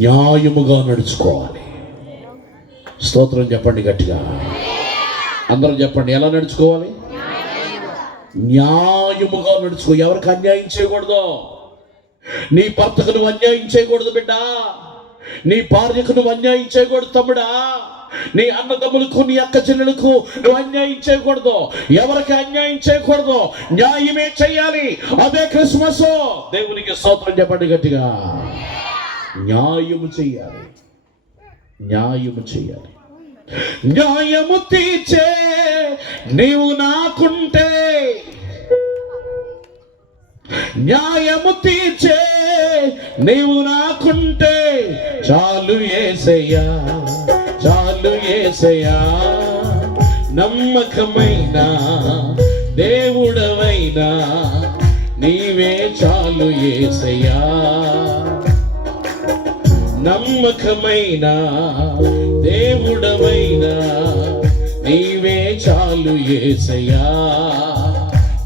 న్యాయముగా నడుచుకోవాలి. స్తోత్రం చెప్పండి గట్టిగా, అందరూ చెప్పండి. ఎలా నడుచుకోవాలి? న్యాయముగా నడుచుకో. ఎవరికి అన్యాయం చేయకూడదు. నీ భర్తకు నువ్వు అన్యాయం చేయకూడదు బిడ్డ. నీ భార్యకు నువ్వు అన్యాయం చేయకూడదు తమ్ముడా. నీ అన్నదమ్ములకు, నీ అక్క చెల్లెలకు నువ్వు అన్యాయం చేయకూడదు. ఎవరికి అన్యాయం చేయకూడదు, న్యాయమే చేయాలి. అదే క్రిస్మస్. దేవునికి స్తోత్రం చెప్పండి గట్టిగా. న్యాయము చెయ్యాలి, న్యాయము చెయ్యాలి. న్యాయము తీర్చే నీవు నాకుంటే, న్యాయము తీర్చే నీవు నాకుంటే చాలు యేసయ్యా, చాలు యేసయ్యా. నమ్మకమైన దేవుడవైనా నీవే చాలు యేసయ్యా. నమ్మకమైన దేవుడవైనా నీవే చాలు యేసయ్యా.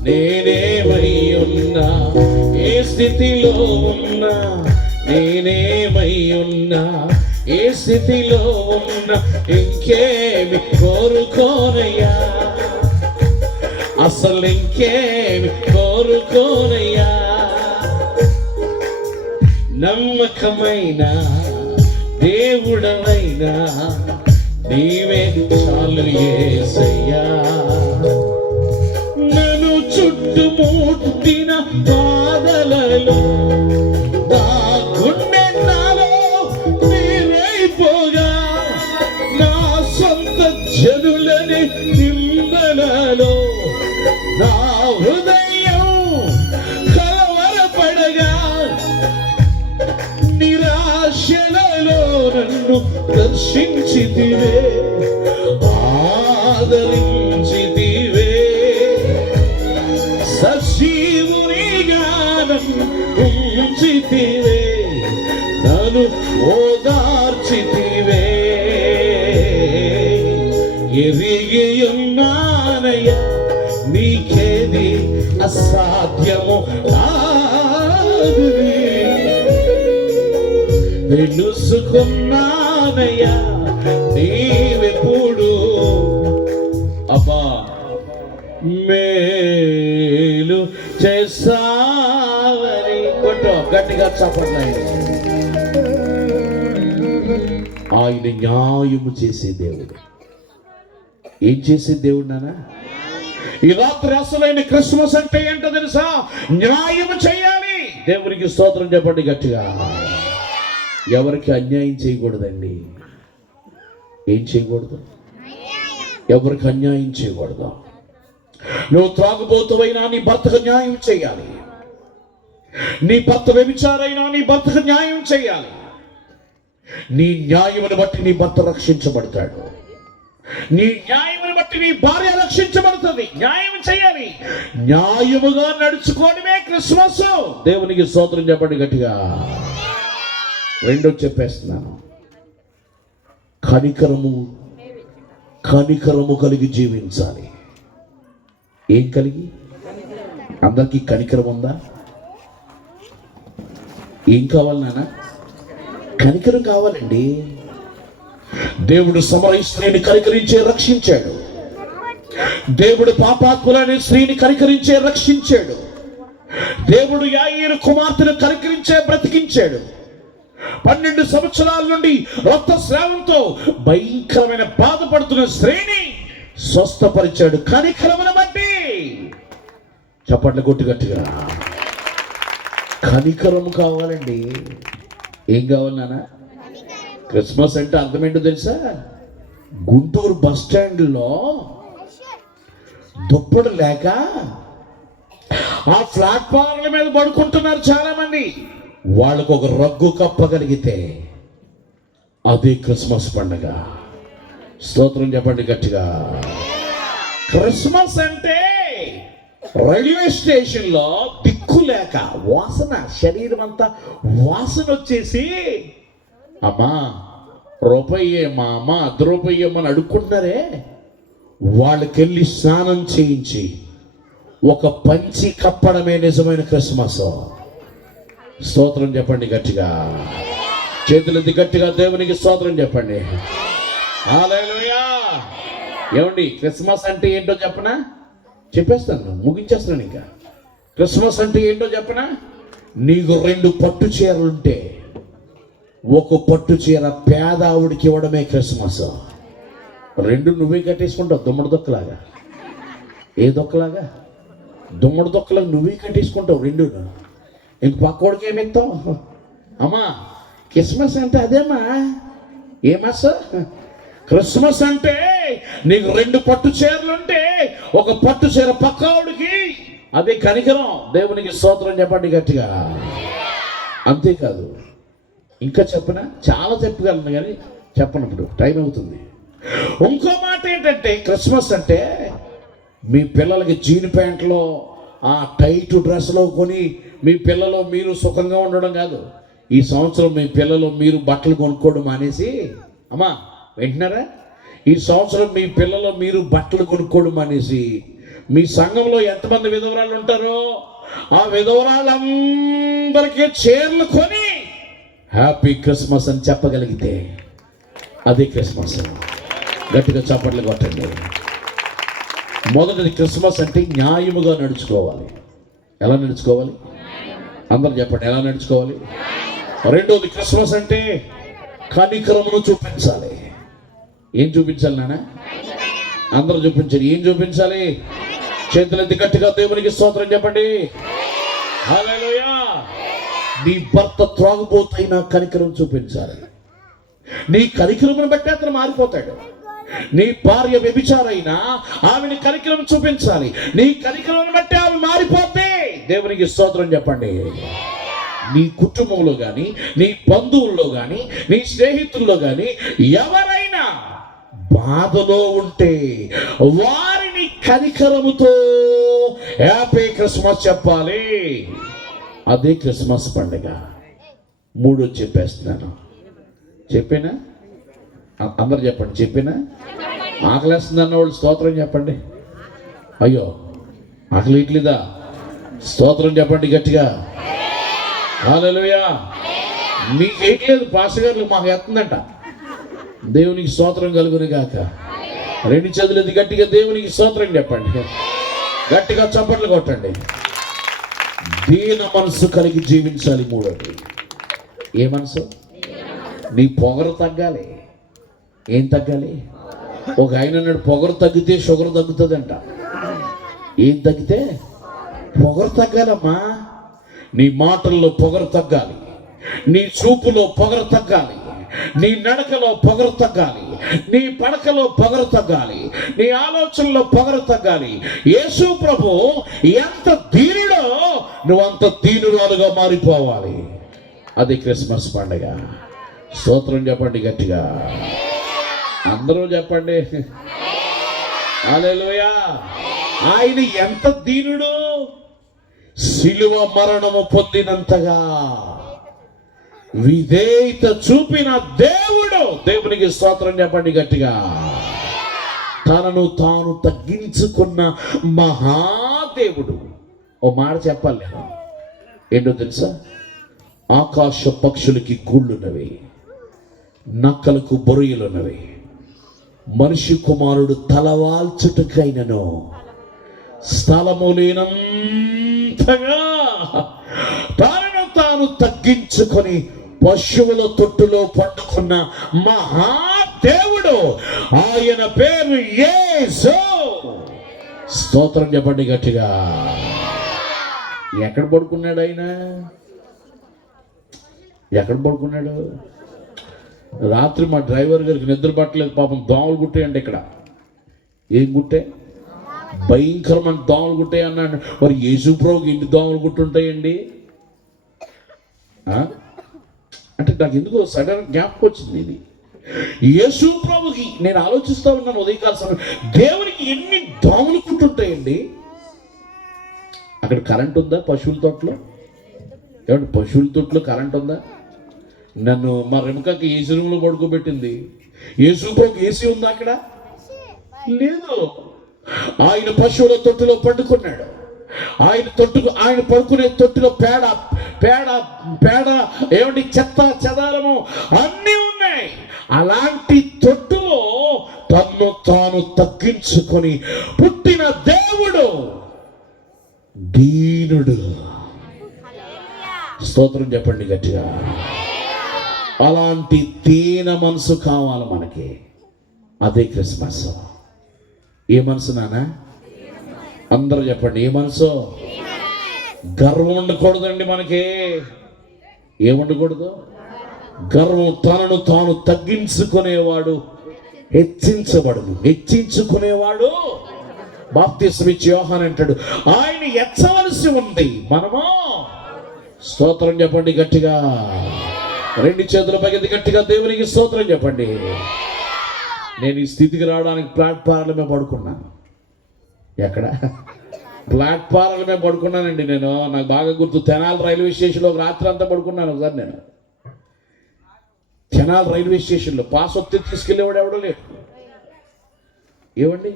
నేనేమై ఉన్నా, ఏ స్థితిలో ఉన్నా, నేనేమై ఉన్నా, ఏ స్థితిలో ఉన్నా, ఇంకేమి కోరుకోనయ్యా, అసలు ఇంకేమి కోరుకోనయ్యా. నమ్మకమైన దేవుడవైనా నీవే చాలు యేసయ్యా. నన్ను చుట్టుముట్టిన బాధలలో నా గుండె నాలో నీవైపోగా, నా సొంత జనులని నిందలలో నా హృదయం కలవరపడగా, నిరాశలలో నన్ను దర్శించితివే, ఆదరించితివే. సజీవునిగా నన్ను ఉంచితివే, నన్ను ఓదార్చితివే. ఎరిగి ఉన్నానయ్యా నీకేది అసాధ్యము కాదు, తెలుసుకున్నానయ్యా నీవెప్పుడు అబ్బా మేలు చేసావని. కొట్టు గట్టిగా చప్పట్లయి. ఆయన న్యాయము చేసే దేవుడు. ఏం చేసే దేవుడు నానా? ఈ రాత్రి అసలైన క్రిస్మస్ అంటే ఏంటో తెలుసా? న్యాయము చేయాలి. దేవునికి స్తోత్రం చెప్పండి గట్టిగా. ఎవరికి అన్యాయం చేయకూడదండి. ఏం చేయకూడదు? ఎవరికి అన్యాయం చేయకూడదు. నువ్వు త్రాగుబోతువైనా నీ భర్తకు న్యాయం చేయాలి. నీ భర్త వ్యభిచారైనా నీ భర్తకు న్యాయం చేయాలి. నీ న్యాయమును బట్టి నీ భర్త రక్షించబడతాడు. నీ న్యాయమును బట్టి నీ భార్య రక్షించబడుతుంది. న్యాయం చేయాలి. న్యాయముగా నడుచుకోవడమే క్రిస్మస్. దేవునికి స్తోత్రం చెప్పండి గట్టిగా. రెండో చెప్పేస్తున్నాను. కనికరము కలిగి జీవించాలి. ఏం కలిగి? అందరికీ కనికరం ఉందా? ఏం కావాలి నాన్న? కనికరం కావాలండి. దేవుడు సమరయ స్త్రీని కనికరించే రక్షించాడు. దేవుడు పాపాత్ములైన స్త్రీని కనికరించే రక్షించాడు. దేవుడు యాయీరు కుమార్తెను కనికరించే బ్రతికించాడు. 12 సంవత్సరాల నుండి రక్తస్రావంతో భయంకరమైన బాధపడుతున్న స్త్రీని స్వస్థపరిచాడు కనికరమును బట్టి. చప్పట్లు కొట్టి గట్టిగా. కనికరము కావాలండి. ఏం కావాలి నాన్న? క్రిస్మస్ అంటే అర్థం ఏంటో తెలుసా? గుంటూరు బస్ స్టాండ్లో దుప్పటి లేక ఆ ప్లాట్ఫామ్ల మీద పడుకుంటున్నారు చాలా మంది. వాళ్ళకు ఒక రగ్గు కప్పగలిగితే అదే క్రిస్మస్ పండుగ. స్తోత్రం చెప్పండి గట్టిగా. క్రిస్మస్ అంటే రైల్వే స్టేషన్లో దిక్కు లేక వాసన, శరీరం అంతా వాసన వచ్చేసి అమ్మా రూపాయేమా, అమ్మ ₹1 అడుక్కుంటున్నారే, వాళ్ళకెళ్ళి స్నానం చేయించి ఒక పంచి కప్పడమే నిజమైన క్రిస్మస్. స్తోత్రం చెప్పండి గట్టిగా. చేతులెత్తి గట్టిగా దేవునికి స్తోత్రం చెప్పండి. హల్లెలూయా. ఏమండి, క్రిస్మస్ అంటే ఏంటో చెప్పనా? చెప్పేస్తాను, ముగించేస్తాను. ఇంకా క్రిస్మస్ అంటే ఏంటో చెప్పనా? నీకు 2 పట్టు చీరలుంటే ఒక పట్టు చీర పేదావుడికి ఇవ్వడమే క్రిస్మస్. 2 నువ్వే కట్టేసుకుంటావు దుమ్మడి దొక్కలాగా. ఏ దొక్కలాగా? దుమ్మడి దొక్కలాగా నువ్వే కట్టేసుకుంటావు 2. ఇంక పక్కోడికి ఏమి ఇస్తావు? అమ్మా క్రిస్మస్ అంటే అదేమ్మా. ఏమా సార్? క్రిస్మస్ అంటే నీకు 2 పట్టు చీరలుంటే ఒక పట్టు చీర పక్కోడికి, అదే కనికరం. దేవునికి స్తోత్రం చెప్పండి గట్టిగా. అంతేకాదు, ఇంకా చెప్పనా? చాలా చెప్పగలను కానీ చెప్పనప్పుడు టైం అవుతుంది. ఇంకో మాట ఏంటంటే, క్రిస్మస్ అంటే మీ పిల్లలకి జీన్ ప్యాంట్లో ఆ టైట్ డ్రెస్లో కొని మీ పిల్లలు మీరు సుఖంగా ఉండడం కాదు. ఈ సంవత్సరం మీ పిల్లలు మీరు బట్టలు కొనుక్కోవడం మానేసి, అమ్మా వింటున్నారా? ఈ సంవత్సరం మీ పిల్లలు మీరు బట్టలు కొనుక్కోవడం మానేసి మీ సంఘంలో ఎంతమంది విధవరాలు ఉంటారో ఆ విధవరాలందరికీ చీరలు కొని హ్యాపీ క్రిస్మస్ అని చెప్పగలిగితే అదే క్రిస్మస్. గట్టిగా చప్పట్లు కొట్టండి. మొదటిది క్రిస్మస్ అంటే న్యాయముగా నడుచుకోవాలి. ఎలా నడుచుకోవాలి? అందరూ చెప్పండి, ఎలా నడుచుకోవాలి? రెండోది క్రిస్మస్ అంటే కనికరమును చూపించాలి. ఏం చూపించాలి నాన్న? అందరూ చూపించాలి. ఏం చూపించాలి? చేతులెత్తి గట్టిగా దేవునికి స్తోత్రం చెప్పండి. హల్లెలూయా. నీ భర్త త్రాగుబోతైనా కనికరం చూపించాలి. నీ కనికరమును బట్టి అతను మారిపోతాడు. నీ భార్య వ్యభిచారైనా ఆమెని కనికరం చూపించాలి. నీ కనికరం బట్టి ఆమె మారిపోతే దేవునికి స్తోత్రం చెప్పండి. నీ కుటుంబంలో కానీ, నీ బంధువుల్లో కానీ, నీ స్నేహితుల్లో కానీ ఎవరైనా బాధలో ఉంటే వారిని కనికరముతో హ్యాపీ క్రిస్మస్ చెప్పాలి. అదే క్రిస్మస్ పండుగ. 3 చెప్పేస్తున్నాను. చెప్పేనా? అందరు చెప్పండి. చెప్పేనా? ఆకలేస్తుంది అన్న వాళ్ళు స్తోత్రం చెప్పండి. అయ్యో ఆకలి ఇట్లేదా? స్తోత్రం చెప్పండి గట్టిగా. హల్లెలూయా. మీకు వేయట్లేదు పాస్టర్ గారు, మాకు ఎత్తుందంట. దేవునికి స్తోత్రం కలుగును గాక. 2 చేతులు గట్టిగా దేవునికి స్తోత్రం చెప్పండి. గట్టిగా చప్పట్లు కొట్టండి. దీన మనసు కలిగి జీవించాలి. 3వది ఏ మనసు? నీ పొగరు తగ్గాలి. ఏం తగ్గాలి? ఒక ఆయన అన్నాడు, పొగరు తగ్గితే షుగర్ తగ్గుతుందంట. ఏం తగ్గితే? పొగరు తగ్గాలమ్మా. నీ మాటల్లో పొగరు తగ్గాలి. నీ చూపులో పొగరు తగ్గాలి. నీ నడకలో పొగరు తగ్గాలి. నీ పడకలో పొగరు తగ్గాలి. నీ ఆలోచనలో పొగరు తగ్గాలి. యేసు ప్రభు ఎంత దీనుడో నువ్వు అంత దీనురాలుగా మారిపోవాలి. అది క్రిస్మస్ పండుగ. స్తోత్రం చెప్పండి గట్టిగా. అందరూ చెప్పండి. హల్లెలూయా. ఆయన ఎంత దీనుడు! శిలువ మరణము పొందినంతగా విధేయత చూపిన దేవుడు. దేవునికి స్తోత్రం చెప్పండి గట్టిగా. తనను తాను తగ్గించుకున్న మహాదేవుడు. ఓ మాట చెప్పాలి నేను. ఏంటో తెలుసా? ఆకాశ పక్షులకి గూళ్ళున్నవి, నక్కలకు బొరియలున్నవి, మనిషి కుమారుడు తలవాల్చుటకైనను స్థలము లేనంతగా తాను తాను తగ్గించుకొని పశువుల తొట్టులో పండుకున్న మహాదేవుడు, ఆయన పేరు యేసు. స్తోత్రం చెప్పండి గట్టిగా. ఎక్కడ పడుకున్నాడు ఆయన? ఎక్కడ పడుకున్నాడు? రాత్రి మా డ్రైవర్ గారికి నిద్ర పట్టలేదు పాపం. దోమలు కుట్టాయండి ఇక్కడ. ఏం కుట్టే? భయంకరమైన దోమలు కుట్టాయి అన్నాడు. మరి యేసు ప్రభుకి ఎన్ని దోమలు కుట్టుంటాయండి అంటే నాకు ఎందుకో సడన్ జ్ఞాపకం వచ్చింది ఇది. యేసు ప్రభుకి నేను ఆలోచిస్తూ ఉన్నాను ఉదయకాల సమయం, దేవునికి ఎన్ని దోమలు కుట్టుంటాయండి. అక్కడ కరెంట్ ఉందా పశువుల తోటలో? ఏమంటే పశువుల తోటలో కరెంట్ ఉందా? నన్ను మా రెమకకి ఏసీ రూమ్లో పడుకోబెట్టింది. యేసు ప్రభుకి ఏసీ ఉందా అక్కడ? లేదు. ఆయన పశువుల తొట్టులో పండుకున్నాడు. ఆయన పడుకునే తొట్టులో పేడ పేడ పేడ ఏమంటే చెత్త చెదారము అన్నీ ఉన్నాయి. అలాంటి తొట్టులో తన్ను తాను తగ్గించుకొని పుట్టిన దేవుడు దీనుడు. స్తోత్రం చెప్పండి గట్టిగా. అలాంటి దీన మనసు కావాలి మనకి. అదే క్రిస్మస్. ఏ మనసు నానా? అందరూ చెప్పండి, ఏ మనసు? గర్వం ఉండకూడదండి మనకి. ఏముండకూడదు? గర్వం. తనను తాను తగ్గించుకునేవాడు హెచ్చించబడును. హెచ్చించుకునేవాడు బాప్తిస్మిచ్చి యోహాన్ అంటాడు, ఆయన ఎచ్చవలసి ఉంది, మనము. స్తోత్రం చెప్పండి గట్టిగా. రెండు చేతుల పైకి గట్టిగా దేవునికి స్తోత్రం చెప్పండి. నేను ఈ స్థితికి రావడానికి ప్లాట్ఫారంలో పడుకున్నాను. ఎక్కడ? ప్లాట్ఫారంలో పడుకున్నానండి నేను. నాకు బాగా గుర్తు. తెనాలి రైల్వే స్టేషన్లో రాత్రి అంతా పడుకున్నాను ఒకసారి నేను. తెనాలి రైల్వే స్టేషన్లో పాస్ వస్తే తీసుకెళ్ళేవాడు ఎవడో లేడు. ఏమండి,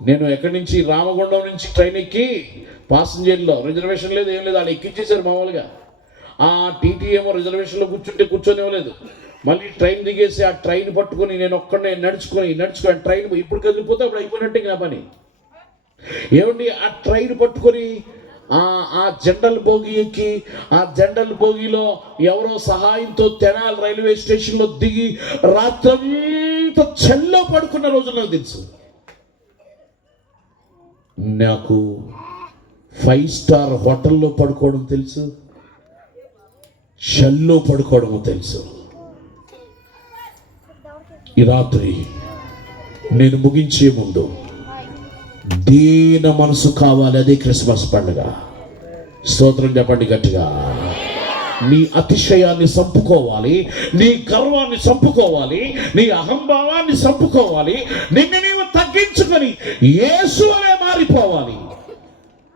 నేను ఎక్కడి నుంచి రామగుండం నుంచి ట్రైన్ ఎక్కి పాసింజర్లో రిజర్వేషన్ లేదు, ఏం లేదు, వాళ్ళు ఎక్కించేశారు మామూలుగా. ఆ టీటీ ఏమో రిజర్వేషన్లో కూర్చొనివ్వలేదు. మళ్ళీ ట్రైన్ దిగేసి ఆ ట్రైన్ పట్టుకొని నేను ఒక్కడే నడుచుకొని ట్రైన్ ఇప్పుడు కదిలిపోతే అప్పుడు అయిపోయినట్టే నా పని. ఏమండి, ఆ ట్రైన్ పట్టుకొని ఆ జనరల్ బోగి ఎక్కి ఆ జనరల్ బోగిలో ఎవరో సహాయంతో తెనాలి రైల్వే స్టేషన్లో దిగి రాత్రంతా చెల్లో పడుకున్న రోజు నాకు తెలుసు. నాకు 5 స్టార్ హోటల్లో పడుకోవడం తెలుసు, చెల్లో పడుకోవడము తెలుసు. ఈ రాత్రి నేను ముగించే ముందు దీన మనసు కావాలి. అదే క్రిస్మస్ పండుగ. స్తోత్రం చెప్పండి గట్టిగా. నీ అతిశయాన్ని చంపుకోవాలి, నీ గర్వాన్ని చంపుకోవాలి, నీ అహంభావాన్ని చంపుకోవాలి, నిన్ను నీవు తగ్గించుకొని యేసు అనే మారిపోవాలి.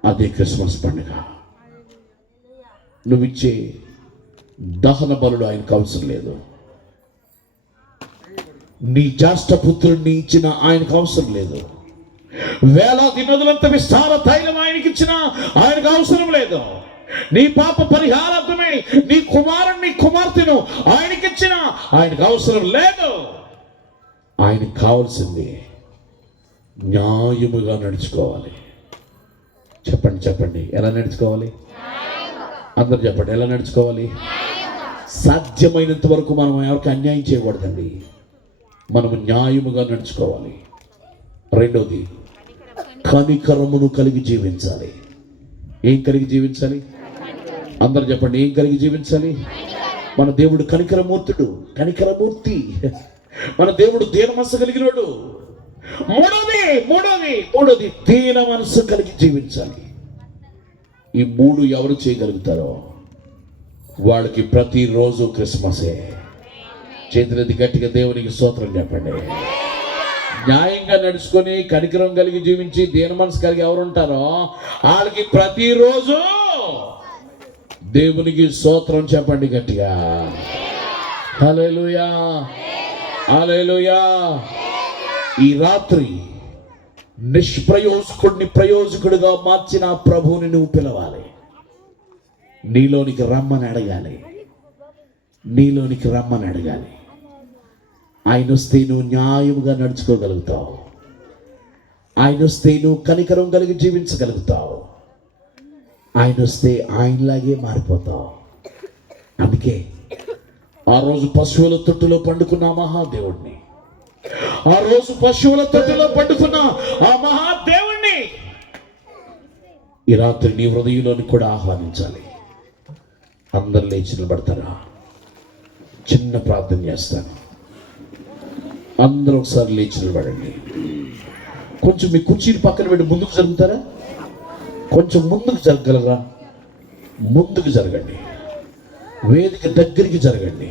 అదే క్రిస్మస్ పండుగ. నువ్విచ్చే దహన బలుడు ఆయనకు అవసరం లేదు. నీ జ్యేష్ఠపుత్రుడిని ఇచ్చిన ఆయనకు అవసరం లేదు. వేలాది నదులంత విస్తార తైలం ఆయనకి ఇచ్చిన ఆయనకు అవసరం లేదు. నీ పాప పరిహారార్థమై నీ కుమారుణ్ణి కుమార్తెను ఆయనకిచ్చిన ఆయనకు అవసరం లేదు. ఆయనకు కావాల్సింది న్యాయముగా నడుచుకోవాలి. చెప్పండి ఎలా నడుచుకోవాలి? అందరు చెప్పండి, ఎలా నడుచుకోవాలి? సాధ్యమైనంత వరకు మనం ఎవరికి అన్యాయం చేయకూడదండి. మనము న్యాయముగా నడుచుకోవాలి. రెండోది, కనికరమును కలిగి జీవించాలి. ఏం కలిగి జీవించాలి? అందరు చెప్పండి, ఏం కలిగి జీవించాలి? మన దేవుడు కనికరమూర్తుడు, కనికరమూర్తి. మన దేవుడు దీన మనసు కలిగినోడు. మూడోది దీన మనసు కలిగి జీవించాలి. ఈ 3 ఎవరు చేయగలుగుతారో వాళ్ళకి ప్రతిరోజు క్రిస్మసే. చేతులెత్తి గట్టిగా దేవునికి స్తోత్రం చెప్పండి. న్యాయంగా నడుచుకొని కనికరం కలిగి జీవించి దీన మనసు కలిగి ఎవరు ఉంటారో వాళ్ళకి ప్రతిరోజు దేవునికి స్తోత్రం చెప్పండి గట్టిగా. హల్లెలూయా, హల్లెలూయా. ఈ రాత్రి నిష్ప్రయోజకుడిని ప్రయోజకుడిగా మార్చిన ప్రభువుని నువ్వు పిలవాలి. నీలోనికి రమ్మని అడగాలి. ఆయన వస్తే నువ్వు న్యాయముగా నడుచుకోగలుగుతావు. ఆయన వస్తే నువ్వు కనికరం కలిగి జీవించగలుగుతావు. ఆయన వస్తే ఆయనలాగే మారిపోతావు. అందుకే ఆ రోజు పశువుల తొట్టులో పండుకున్న మహాదేవుణ్ణి, ఆ రోజు పశువుల తొట్టులో పండుకున్న ఆ మహాదేవుణ్ణి ఈ రాత్రి నీ హృదయంలోని కూడా ఆహ్వానించాలి. అందరు లేచి నిలబడతారా? చిన్న ప్రార్థన చేస్తాను. అందరూ ఒకసారి లేచి నిలబడండి. కొంచెం మీ కుర్చీని పక్కన పెట్టి ముందుకు జరుగుతారా? కొంచెం ముందుకు జరగలరా? ముందుకు జరగండి. వేదిక దగ్గరికి జరగండి.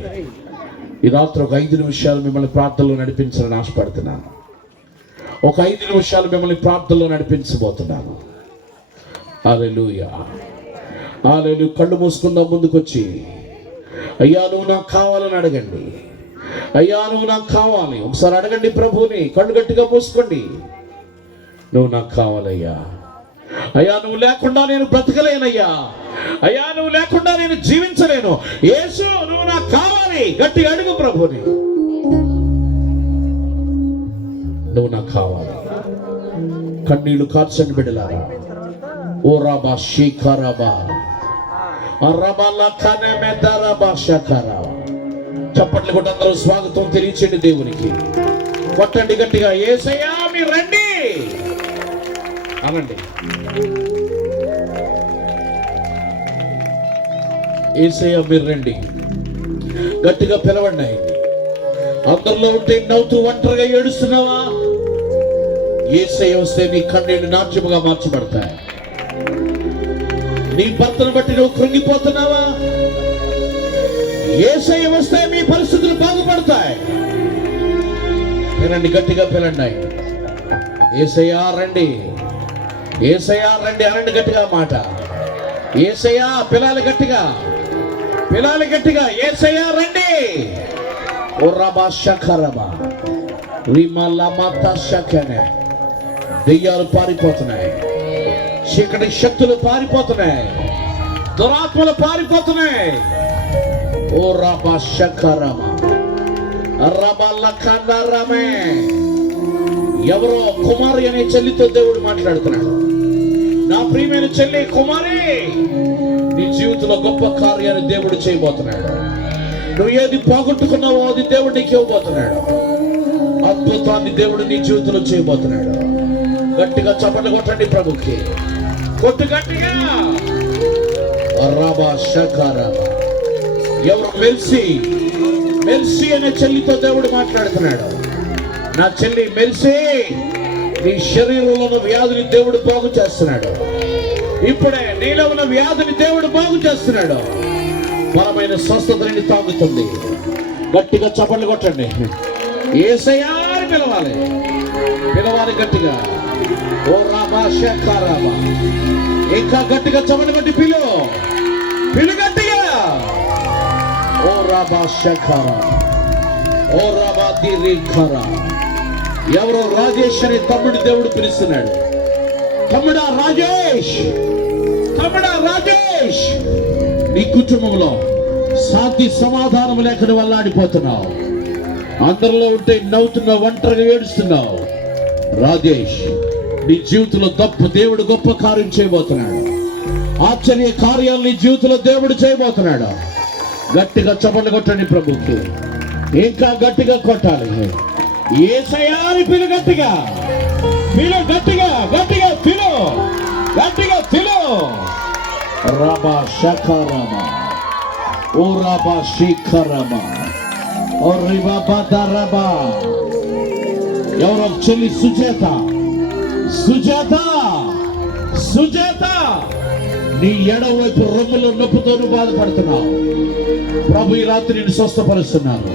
ఈ రాత్రి ఒక 5 నిమిషాలు మిమ్మల్ని ప్రార్థనలో నడిపించాలని ఆశపడుతున్నాను. ఒక 5 నిమిషాలు మిమ్మల్ని ప్రార్థనలో నడిపించబోతున్నాను. హల్లెలూయా, హల్లెలూయా. కళ్ళు మూసుకుందాం. ముందుకొచ్చి అయ్యా నువ్వు నాకు కావాలని అడగండి. అయ్యా నువ్వు నాకు కావాలి. ఒకసారి అడగండి ప్రభువుని. కళ్ళు గట్టిగా మూసుకోండి. నువ్వు నాకు కావాలయ్యా. అయ్యా నువ్వు లేకుండా నేను బ్రతకలేనయ్యా. అయ్యా నువ్వు లేకుండా నేను జీవించలేను. యేసు నువ్వు నాకు కావాలి. గట్టిగా అడుగు ప్రభువుని. నువ్వు నాకు కావాలి. కన్నీళ్లు కార్చండి బిడ్డలారా. ఓ రాబా శేఖరాబా రబాల కనెమె దరబా శకరా. చప్పట్లు కొట్టి అందరూ స్వాగతం తెలియచేయండి దేవునికి. కొట్టండి గట్టిగా. యేసయ్యా మీరు రండి అనండి. యేసయ్యా మీరు రండి. గట్టిగా పిలవండి. అందరిలో ఉంటే నవ్వుతూ ఒంటరిగా ఏడుస్తున్నావా? యేసయ్య వస్తే నీ కన్నీళ్లు నాట్యముగా మార్చబడతాయి. నీ భర్తను బట్టి నువ్వు కృంగిపోతున్నావా? యేసయ్య వస్తే మీ పరిస్థితులు బాగుపడతాయి. వినండి, గట్టిగా పిలండి. యేసయ్యా రండి, యేసయ్యా రండి అనండి గట్టిగా మాట. యేసయ్యా పిలాలి గట్టిగా, పిలాలి గట్టిగా. యేసయ్యా రండి. ఓ రబా షఖరబా రిమలమత షఖనే. దెయ్యాలు పారిపోతున్నాయి, చీకటి శక్తులు పారిపోతున్నాయి, దురాత్మలు పారిపోతున్నాయి. ఓ రబా షఖరమ రబల కందరమే. ఎవరో కుమారి అనే చెల్లితో దేవుడు మాట్లాడుతున్నాడు. నా ప్రియమైన చెల్లి కుమారి, నీ జీవితంలో గొప్ప కార్యాన్ని దేవుడు చేయబోతున్నాడు. నువ్వు ఏది పోగొట్టుకున్నావో అది దేవుడు నీకు ఇవ్వబోతున్నాడు. అద్భుతాన్ని దేవుడు నీ జీవితంలో చేయబోతున్నాడు. గట్టిగా చప్పట్లు కొట్టండి ప్రభుకి. కొట్టు గట్టిగా. రబా షఖరమ. ఎవరు? మెల్సి, మెల్సి అనే చెల్లితో దేవుడు మాట్లాడుతున్నాడు. నా చెల్లి మెల్సి, నీ శరీరంలో ఉన్న వ్యాధిని దేవుడు బాగు చేస్తున్నాడు. ఇప్పుడే నీలో ఉన్న వ్యాధిని దేవుడు బాగు చేస్తున్నాడు. బలమైన స్వస్థతని తాగుతుంది. గట్టిగా చప్పట్లు కొట్టండి. యేసయ్యా అని పిలవాలి, పిలవాలి గట్టిగా. ఓ రాబా షఖరబా. ఇంకా గట్టిగా చప్పట్లు కొట్టి పిలు, పిలు గట్టిగా. ఓ రాబా షఖరా, ఓ రాబా దిరిఖరా. ఎవరో రాజేష్ అనే తమ్ముడు దేవుడు పిలుస్తున్నాడు. తమ్ముడా రాజేష్, తమ్ముడా రాజేష్, నీ కుటుంబంలో శాంతి సమాధానం లేకని వల్లాడిపోతున్నావు. అందరిలో ఉంటే నవ్వుతున్నావు, ఒంటరిగా ఏడుస్తున్నావు. రాజేష్, నీ జీవితంలో దేవుడు గొప్ప కార్యం చేయబోతున్నాడు. ఆశ్చర్య కార్యాలు నీ జీవితంలో దేవుడు చేయబోతున్నాడు. గట్టిగా చప్పట్లు కొట్టండి ప్రభుకి. ఇంకా గట్టిగా కొట్టాలి. యేసయ్యా అని పిలు గట్టిగా, పిలు గట్టిగా, గట్టిగా పిలు, గట్టిగా పిలు. రబా షఖరమ, ఓ రబా శిఖరమ, ఓ రిబా దరబా. ఎవరో చెల్లి సుజాత, సుజాత, సుజాత, నీ ఎడవైపు రొమ్ములో నొప్పుతోను బాధపడుతున్నావు. ప్రభు ఈ రాత్రి నిన్ను స్వస్థపరుస్తున్నాను.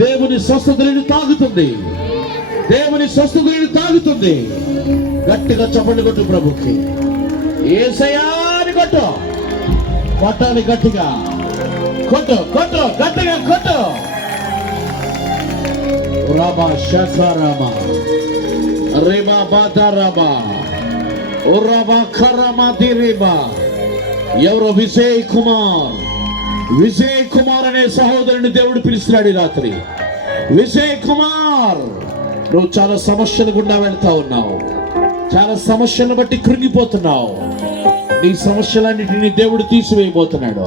దేవుని స్వస్థత నిన్ను తాగుతుంది, దేవుని స్వస్థత నిన్ను తాగుతుంది. గట్టిగా చప్పట్లు కొట్టు ప్రభుకి. యేసయ్యా అని కొట్టు, కొట్టాలి గట్టిగా. కొట్టు, కొట్టు, గట్టిగా కొట్టు. రబా షఖరమ రిబా బాదరబా ఓ రబా ఖరమ దిరిబా. ఎవరో విజయ్ కుమార్, విజయ్ కుమార్ అనే సహోదరుని దేవుడు పిలుస్తున్నాడు ఈ రాత్రి. విజయ్ కుమార్, నువ్వు చాలా సమస్యల గుండా వెళ్తా ఉన్నావు, చాలా సమస్యలను బట్టి కృంగిపోతున్నావు. నీ సమస్యలన్నిటిని దేవుడు తీసివేయబోతున్నాడు.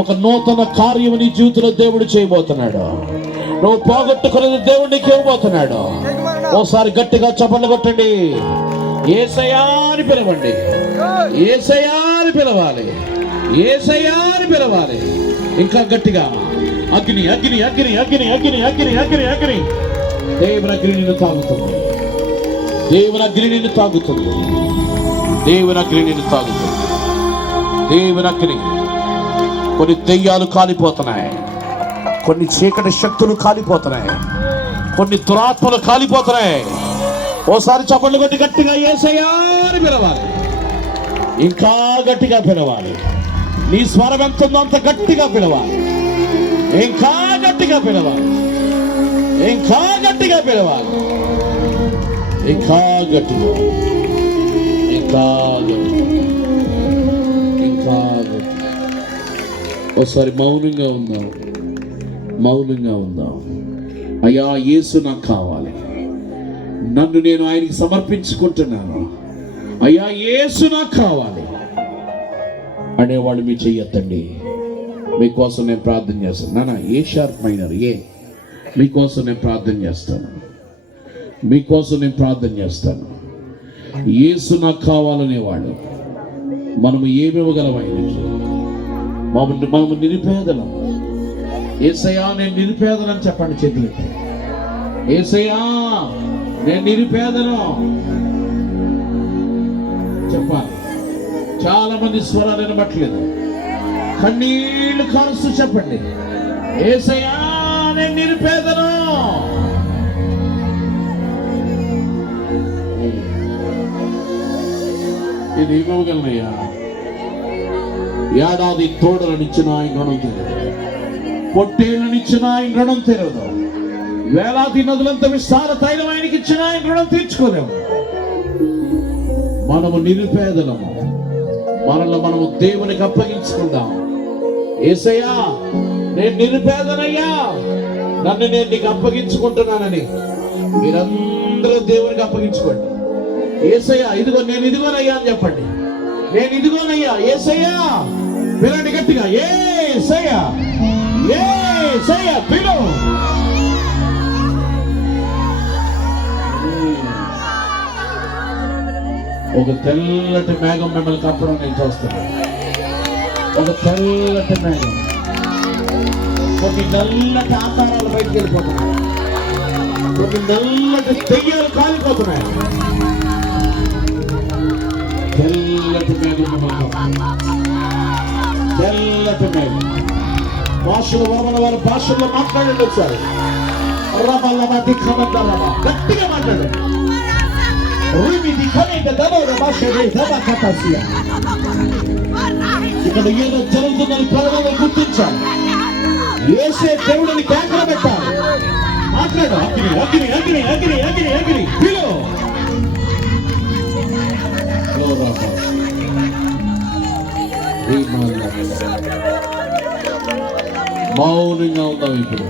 ఒక నూతన కార్యము నీ జీవితంలో దేవుడు చేయబోతున్నాడు. నువ్వు పోగొట్టుకున్నది దేవుడు నీకు ఇవ్వబోతున్నాడు. ఓసారి గట్టిగా చప్పట్లు కొట్టండి. యేసయ్యా అని పిలవండి. యేసయ్యా అని పిలవాలి. యేసయ్యా అని పిలవాలి. ఇంకా గట్టిగా అగ్ని అగ్ని అగ్ని అగ్ని అగ్ని అగ్ని అగ్ని అగ్ని. దేవుని అగ్ని నిన్ను తాగుతుంది. దేవుని అగ్ని నిన్ను తాగుతుంది. దేవుని అగ్ని నిన్ను తాగుతుంది. దేవుని అగ్ని. కొన్ని దెయ్యాలు కాలిపోతున్నాయి, కొన్ని చీకటి శక్తులు కాలిపోతున్నాయి, కొన్ని దురాత్మలు కాలిపోతున్నాయి. ఓసారి చప్పట్లు కొట్టి గట్టిగా యేసయ్యా అని పిలవాలి. ఇంకా గట్టిగా పిలవాలి. నీ స్వరం ఎంత ఉందో అంత గట్టిగా పిలవాలి. ఇంకా గట్టిగా పిలవాలి. ఇంకా గట్టిగా పిలవాలి. ఇంకా గట్టిగా, ఇంకా ఇంకా ఒకసారి మౌనంగా ఉందాం. మౌనంగా ఉందాం. అయ్యా, యేసు నాకు కావాలి. నన్ను నేను ఆయనకి సమర్పించుకుంటున్నాను. అయ్యా, యేసు నాకు కావాలి అనేవాళ్ళు మీ చెయ్యొద్దండి. మీకోసం నేను ప్రార్థన చేస్తాను. నాన్న, ఏ షార్ప్ మైనర్ ఏ, మీకోసం నేను ప్రార్థన చేస్తాను. మీకోసం నేను ప్రార్థన చేస్తాను. యేసు నాకు కావాలనేవాళ్ళు మనము ఏమివ్వగలం ఆయనకి? మనము నిరుపేదలం. యేసయ్యా నేను నిరుపేదలని చెప్పండి చేతులకి. యేసయ్యా నేను నిరుపేదను చెప్పాలి. చాలా మంది స్వరాలు వినబట్లేదు. కన్నీళ్లు కారుస్తూ చెప్పండి, యేసయ్యా నేను నిరుపేదను. ఇది ఇవ్వగలనయ్యా. ఏడాది తోడలనిచ్చిన ఆయన రుణం తీరదు, పొట్టేళ్ళనిచ్చిన ఆయన రుణం తీరదు, వేలాది నదులంత విస్తార తైలం ఆయనకి ఇచ్చిన ఆయన రుణం తీర్చుకోలేము. మనము నిరుపేదలము. మనల్ని మనము దేవునికి అప్పగించుకుందాం. యేసయ్యా నేను నిరుపేదనయ్యా, నన్ను నేను నీకు అప్పగించుకుంటున్నానని మీరందరూ దేవునికి అప్పగించుకోండి. యేసయ్యా ఇదిగో, నేను ఇదిగోనయ్యా అని చెప్పండి. నేను ఇదిగోనయ్యా. యేసయ్యా పిలండి గట్టిగా. యేసయ్యా యేసయ్యా పిలు. ఒక తెల్లటి మేఘం మిమ్మల్ని కప్పడం నేను చూస్తున్నాను. ఒక తెల్లటి మేఘం, కొన్ని నల్లటి ఆకారాలు బయటికి వెళ్ళిపోతున్నాయి, కొన్ని నల్లటి దెయ్యాలు కాలిపోతున్నాయి. తెల్లటి మేఘం, తెల్లటి మేఘం. భాషలు వరమల వారి భాషల్లో మాట్లాడండి. ఒకసారి గట్టిగా మాట్లాడండి. ఇక్కడ ఏదో జరుగుతుందని ప్రజలను గుర్తించాలి. యేసే దేవుడిని కేకలు పెట్టాలి. మాట్లాడు. అగ్ని అగ్ని అగ్ని అగ్ని అగ్ని అగ్ని పిలు. మౌనంగా ఉందాం. ఇప్పుడు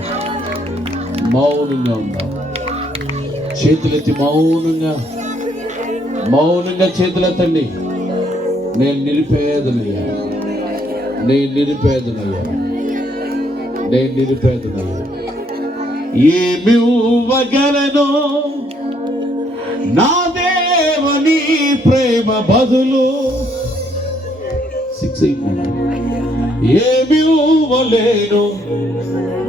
మౌనంగా ఉందాం. చేతులెత్తి మౌనంగా మౌనంగా చేతులెత్తండి. నేను నిరుపేదనయ్యా, నేను నిరుపేదనయ్యా, నేను నిరుపేదనయ్యా. ఏమివ్వగలను నా దేవుని ప్రేమ బదులు. ఏమివ్వలేను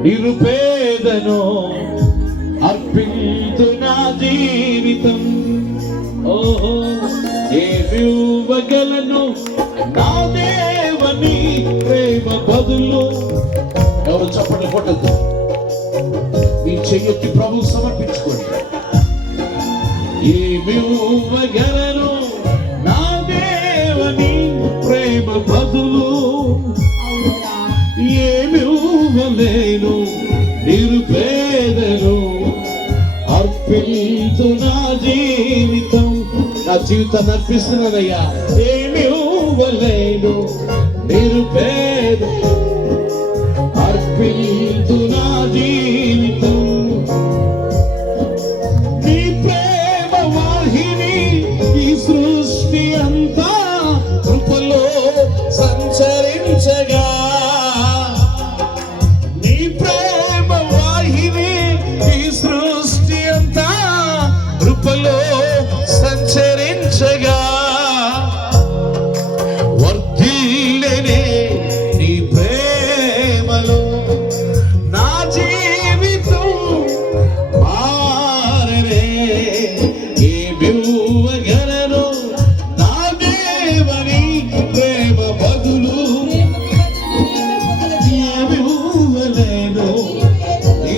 నిరుపేదను, అర్పించు నా జీవితం. ఓహో, ఏమివ్వగలను నా దేవుని ప్రేమ బదులు. ఎవరు చప్పట్లు కొట్టద్దు. మీ చెయ్యొత్తి ప్రభు సమర్పించుకోండి. ఏమివ్వగలను నా దేవుని ప్రేమ బదులు, ఏమివ్వలేను నిరుపేదను, అర్పించు నా జీవితం. నా జీవితాన్ని అర్పిస్తున్నానయ్యా. ఏమివ్వలేను నిరుపేద, అర్పించు నా జీవితం.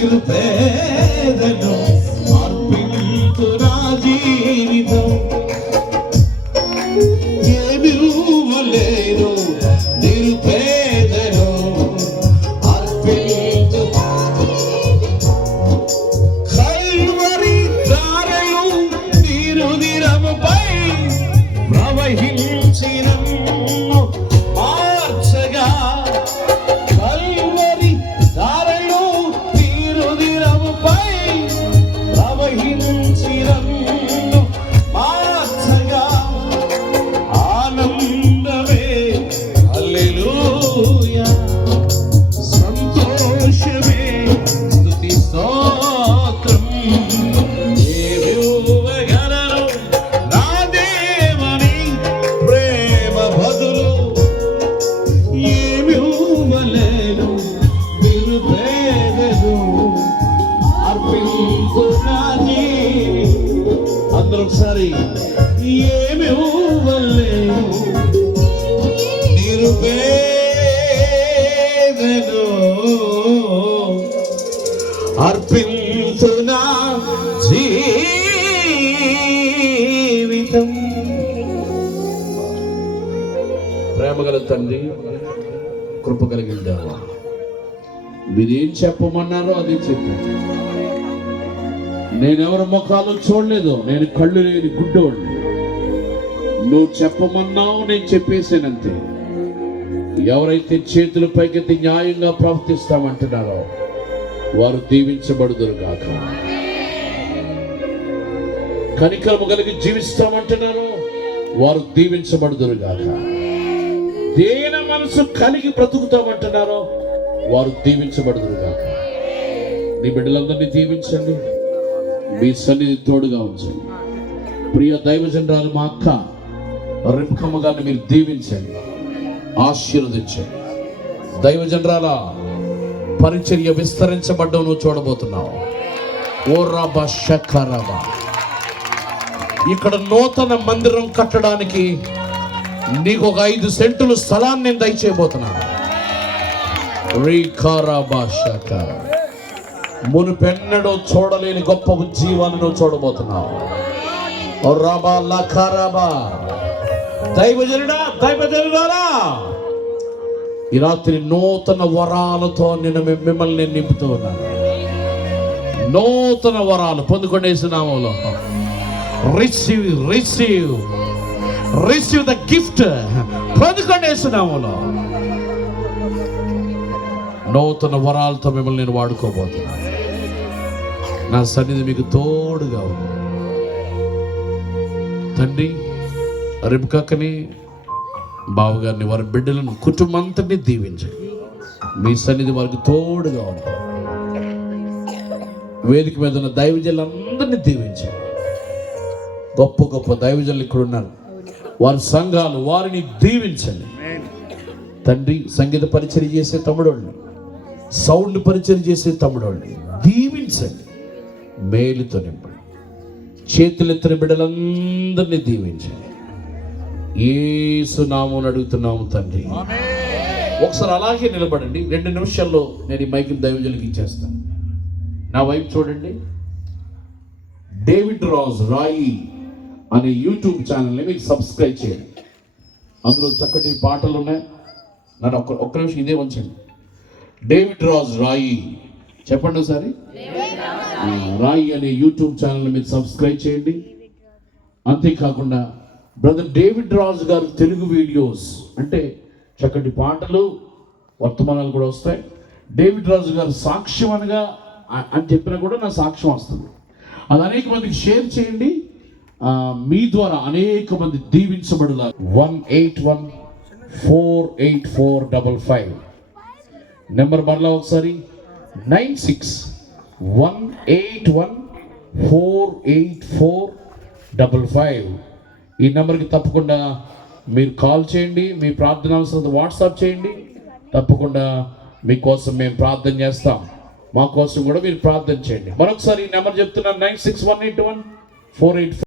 నిరుపేదను అర్పింతు నా జీవితం. ఏమి ఇవ్వలేను నిరుపేదను అర్పింతు. కల్వరి ధారలు తిరుదిరముపై ప్రవహించిన మార్చగా, కల్వరి ధారలు తిరుదిరముపై ప్రవహించిన మార్చగా, ఆనందమే హల్లెలూయా, సంతోషమే స్తుతి స్తోత్రం. ఏమివ్వగలను నా దేవని ప్రేమ బదులు, ఏమివ్వలేను నిరుపేదను అర్పింతు నా జీవితం. అందరూ ఒకసారి ఏమివ్వలేను నిరుపేదను అర్పింతు నా జీవితం. ప్రేమగల తండ్రి, కృప కలిగిన దేవా, మీరేం చెప్పమన్నారో అది చెప్పాను. నేనెవరి ముఖాలు చూడలేదు, నేను కళ్ళు లేని గుడ్డోడిని. నువ్వు చెప్పమన్నావు, నేను చెప్పేసానంతే. ఎవరైతే చేతుల పైకెత్తి న్యాయంగా ప్రవర్తిస్తామంటున్నారో వారు దీవించబడుదురు గాక. కనికరము కలిగి జీవిస్తామంటున్నారో వారు దీవించబడుదురు గాక. దేన మనసు కలిగి బ్రతుకుతామంటున్నారో వారు దీవించబడుదురు గాక. నీ బిడ్డలందరినీ దీవించండి, మీ సన్నిధి తోడుగా ఉంచండి. ప్రియ దైవజనరాలు మా అక్క రిబ్కమ్మ గారిని మీరు దీవించండి, ఆశీర్వదించండి. దైవజనరాల పరిచర్య విస్తరించబడ్డం నువ్వు చూడబోతున్నావు. ఓ రాబా షక్కరాబా, ఇక్కడ నూతన మందిరం కట్టడానికి నీకు ఒక 5 సెంటులు స్థలాన్ని నేను దయచేయబోతున్నాను. మునుపెన్నడూ చూడలేని గొప్ప ఉజ్జీవాన్ని నువ్వు చూడబోతున్నావు. దైవజనుడా, దైవజనులారా, ఈ రాత్రి నూతన వరాలతో మిమ్మల్ని నింపుతూ ఉన్నాను. నూతన వరాలు పొందుకొనేసినాములో receive receive receive the gift. పొందుకొనేసినాములో నూతన వరాలతో మిమ్మల్ని నేను వాడుకోబోతున్నాను. నా సన్నిధి మీకు తోడుగా ఉంది. తండ్రి, రిబ్కాని, బావగారిని, వారి బిడ్డలను, కుటుంబం అంతటినీ దీవించండి. మీ సన్నిధి వారికి తోడుగా ఉంది. వేదిక మీద ఉన్న దైవజనులందరినీ దీవించండి. గొప్ప గొప్ప దైవజనులు ఇక్కడ ఉన్నారు, వారి సంఘాలు, వారిని దీవించండి. తండ్రి, సంగీత పరిచయం చేసే తమ్ముడోళ్ళని, సౌండ్ పరిచయం చేసే తమ్ముడోళ్ళని దీవించండి, మేలుతో నింపండి. చేతులెత్తిన బిడ్డలందరినీ దీవించండి. యేసు నామమున అడుగుతున్నాము తండ్రి. ఒకసారి అలాగే నిలబడండి. 2 నిమిషాల్లో నేను ఈ మైకిని దైవజనులకు ఇచ్చేస్తాను. నా వైపు చూడండి. డేవిడ్ రాయి అనే యూట్యూబ్ ఛానల్ని మీకు సబ్స్క్రైబ్ చేయండి. అందులో చక్కటి పాటలు ఉన్నాయి. నన్ను ఒక్క నిమిషం ఇదే ఉంచండి. డేవిడ్ రాయి చెప్పండి ఒకసారి. రాయి అనే యూట్యూబ్ ఛానల్ని మీరు సబ్స్క్రైబ్ చేయండి. అంతేకాకుండా బ్రదర్ డేవిడ్ రాజు గారు తెలుగు వీడియోస్ అంటే చక్కటి పాటలు, వర్తమానాలు కూడా వస్తాయి. డేవిడ్ రాజు గారు సాక్ష్యం అనగా అని చెప్పినా కూడా నా సాక్ష్యం వస్తుంది. అది అనేక మందికి షేర్ చేయండి. మీ ద్వారా అనేక మంది దీవించబడులా. 1814845 నెంబర్ మరలా ఒకసారి 9618148455. ఈ నెంబర్కి తప్పకుండా మీరు కాల్ చేయండి. మీ ప్రార్థన అవసరం వాట్సాప్ చేయండి. తప్పకుండా మీకోసం మేము ప్రార్థన చేస్తాం. మా కోసం కూడా మీరు ప్రార్థన చేయండి. మరొకసారి ఈ నెంబర్ చెప్తున్నాను, 9618148455.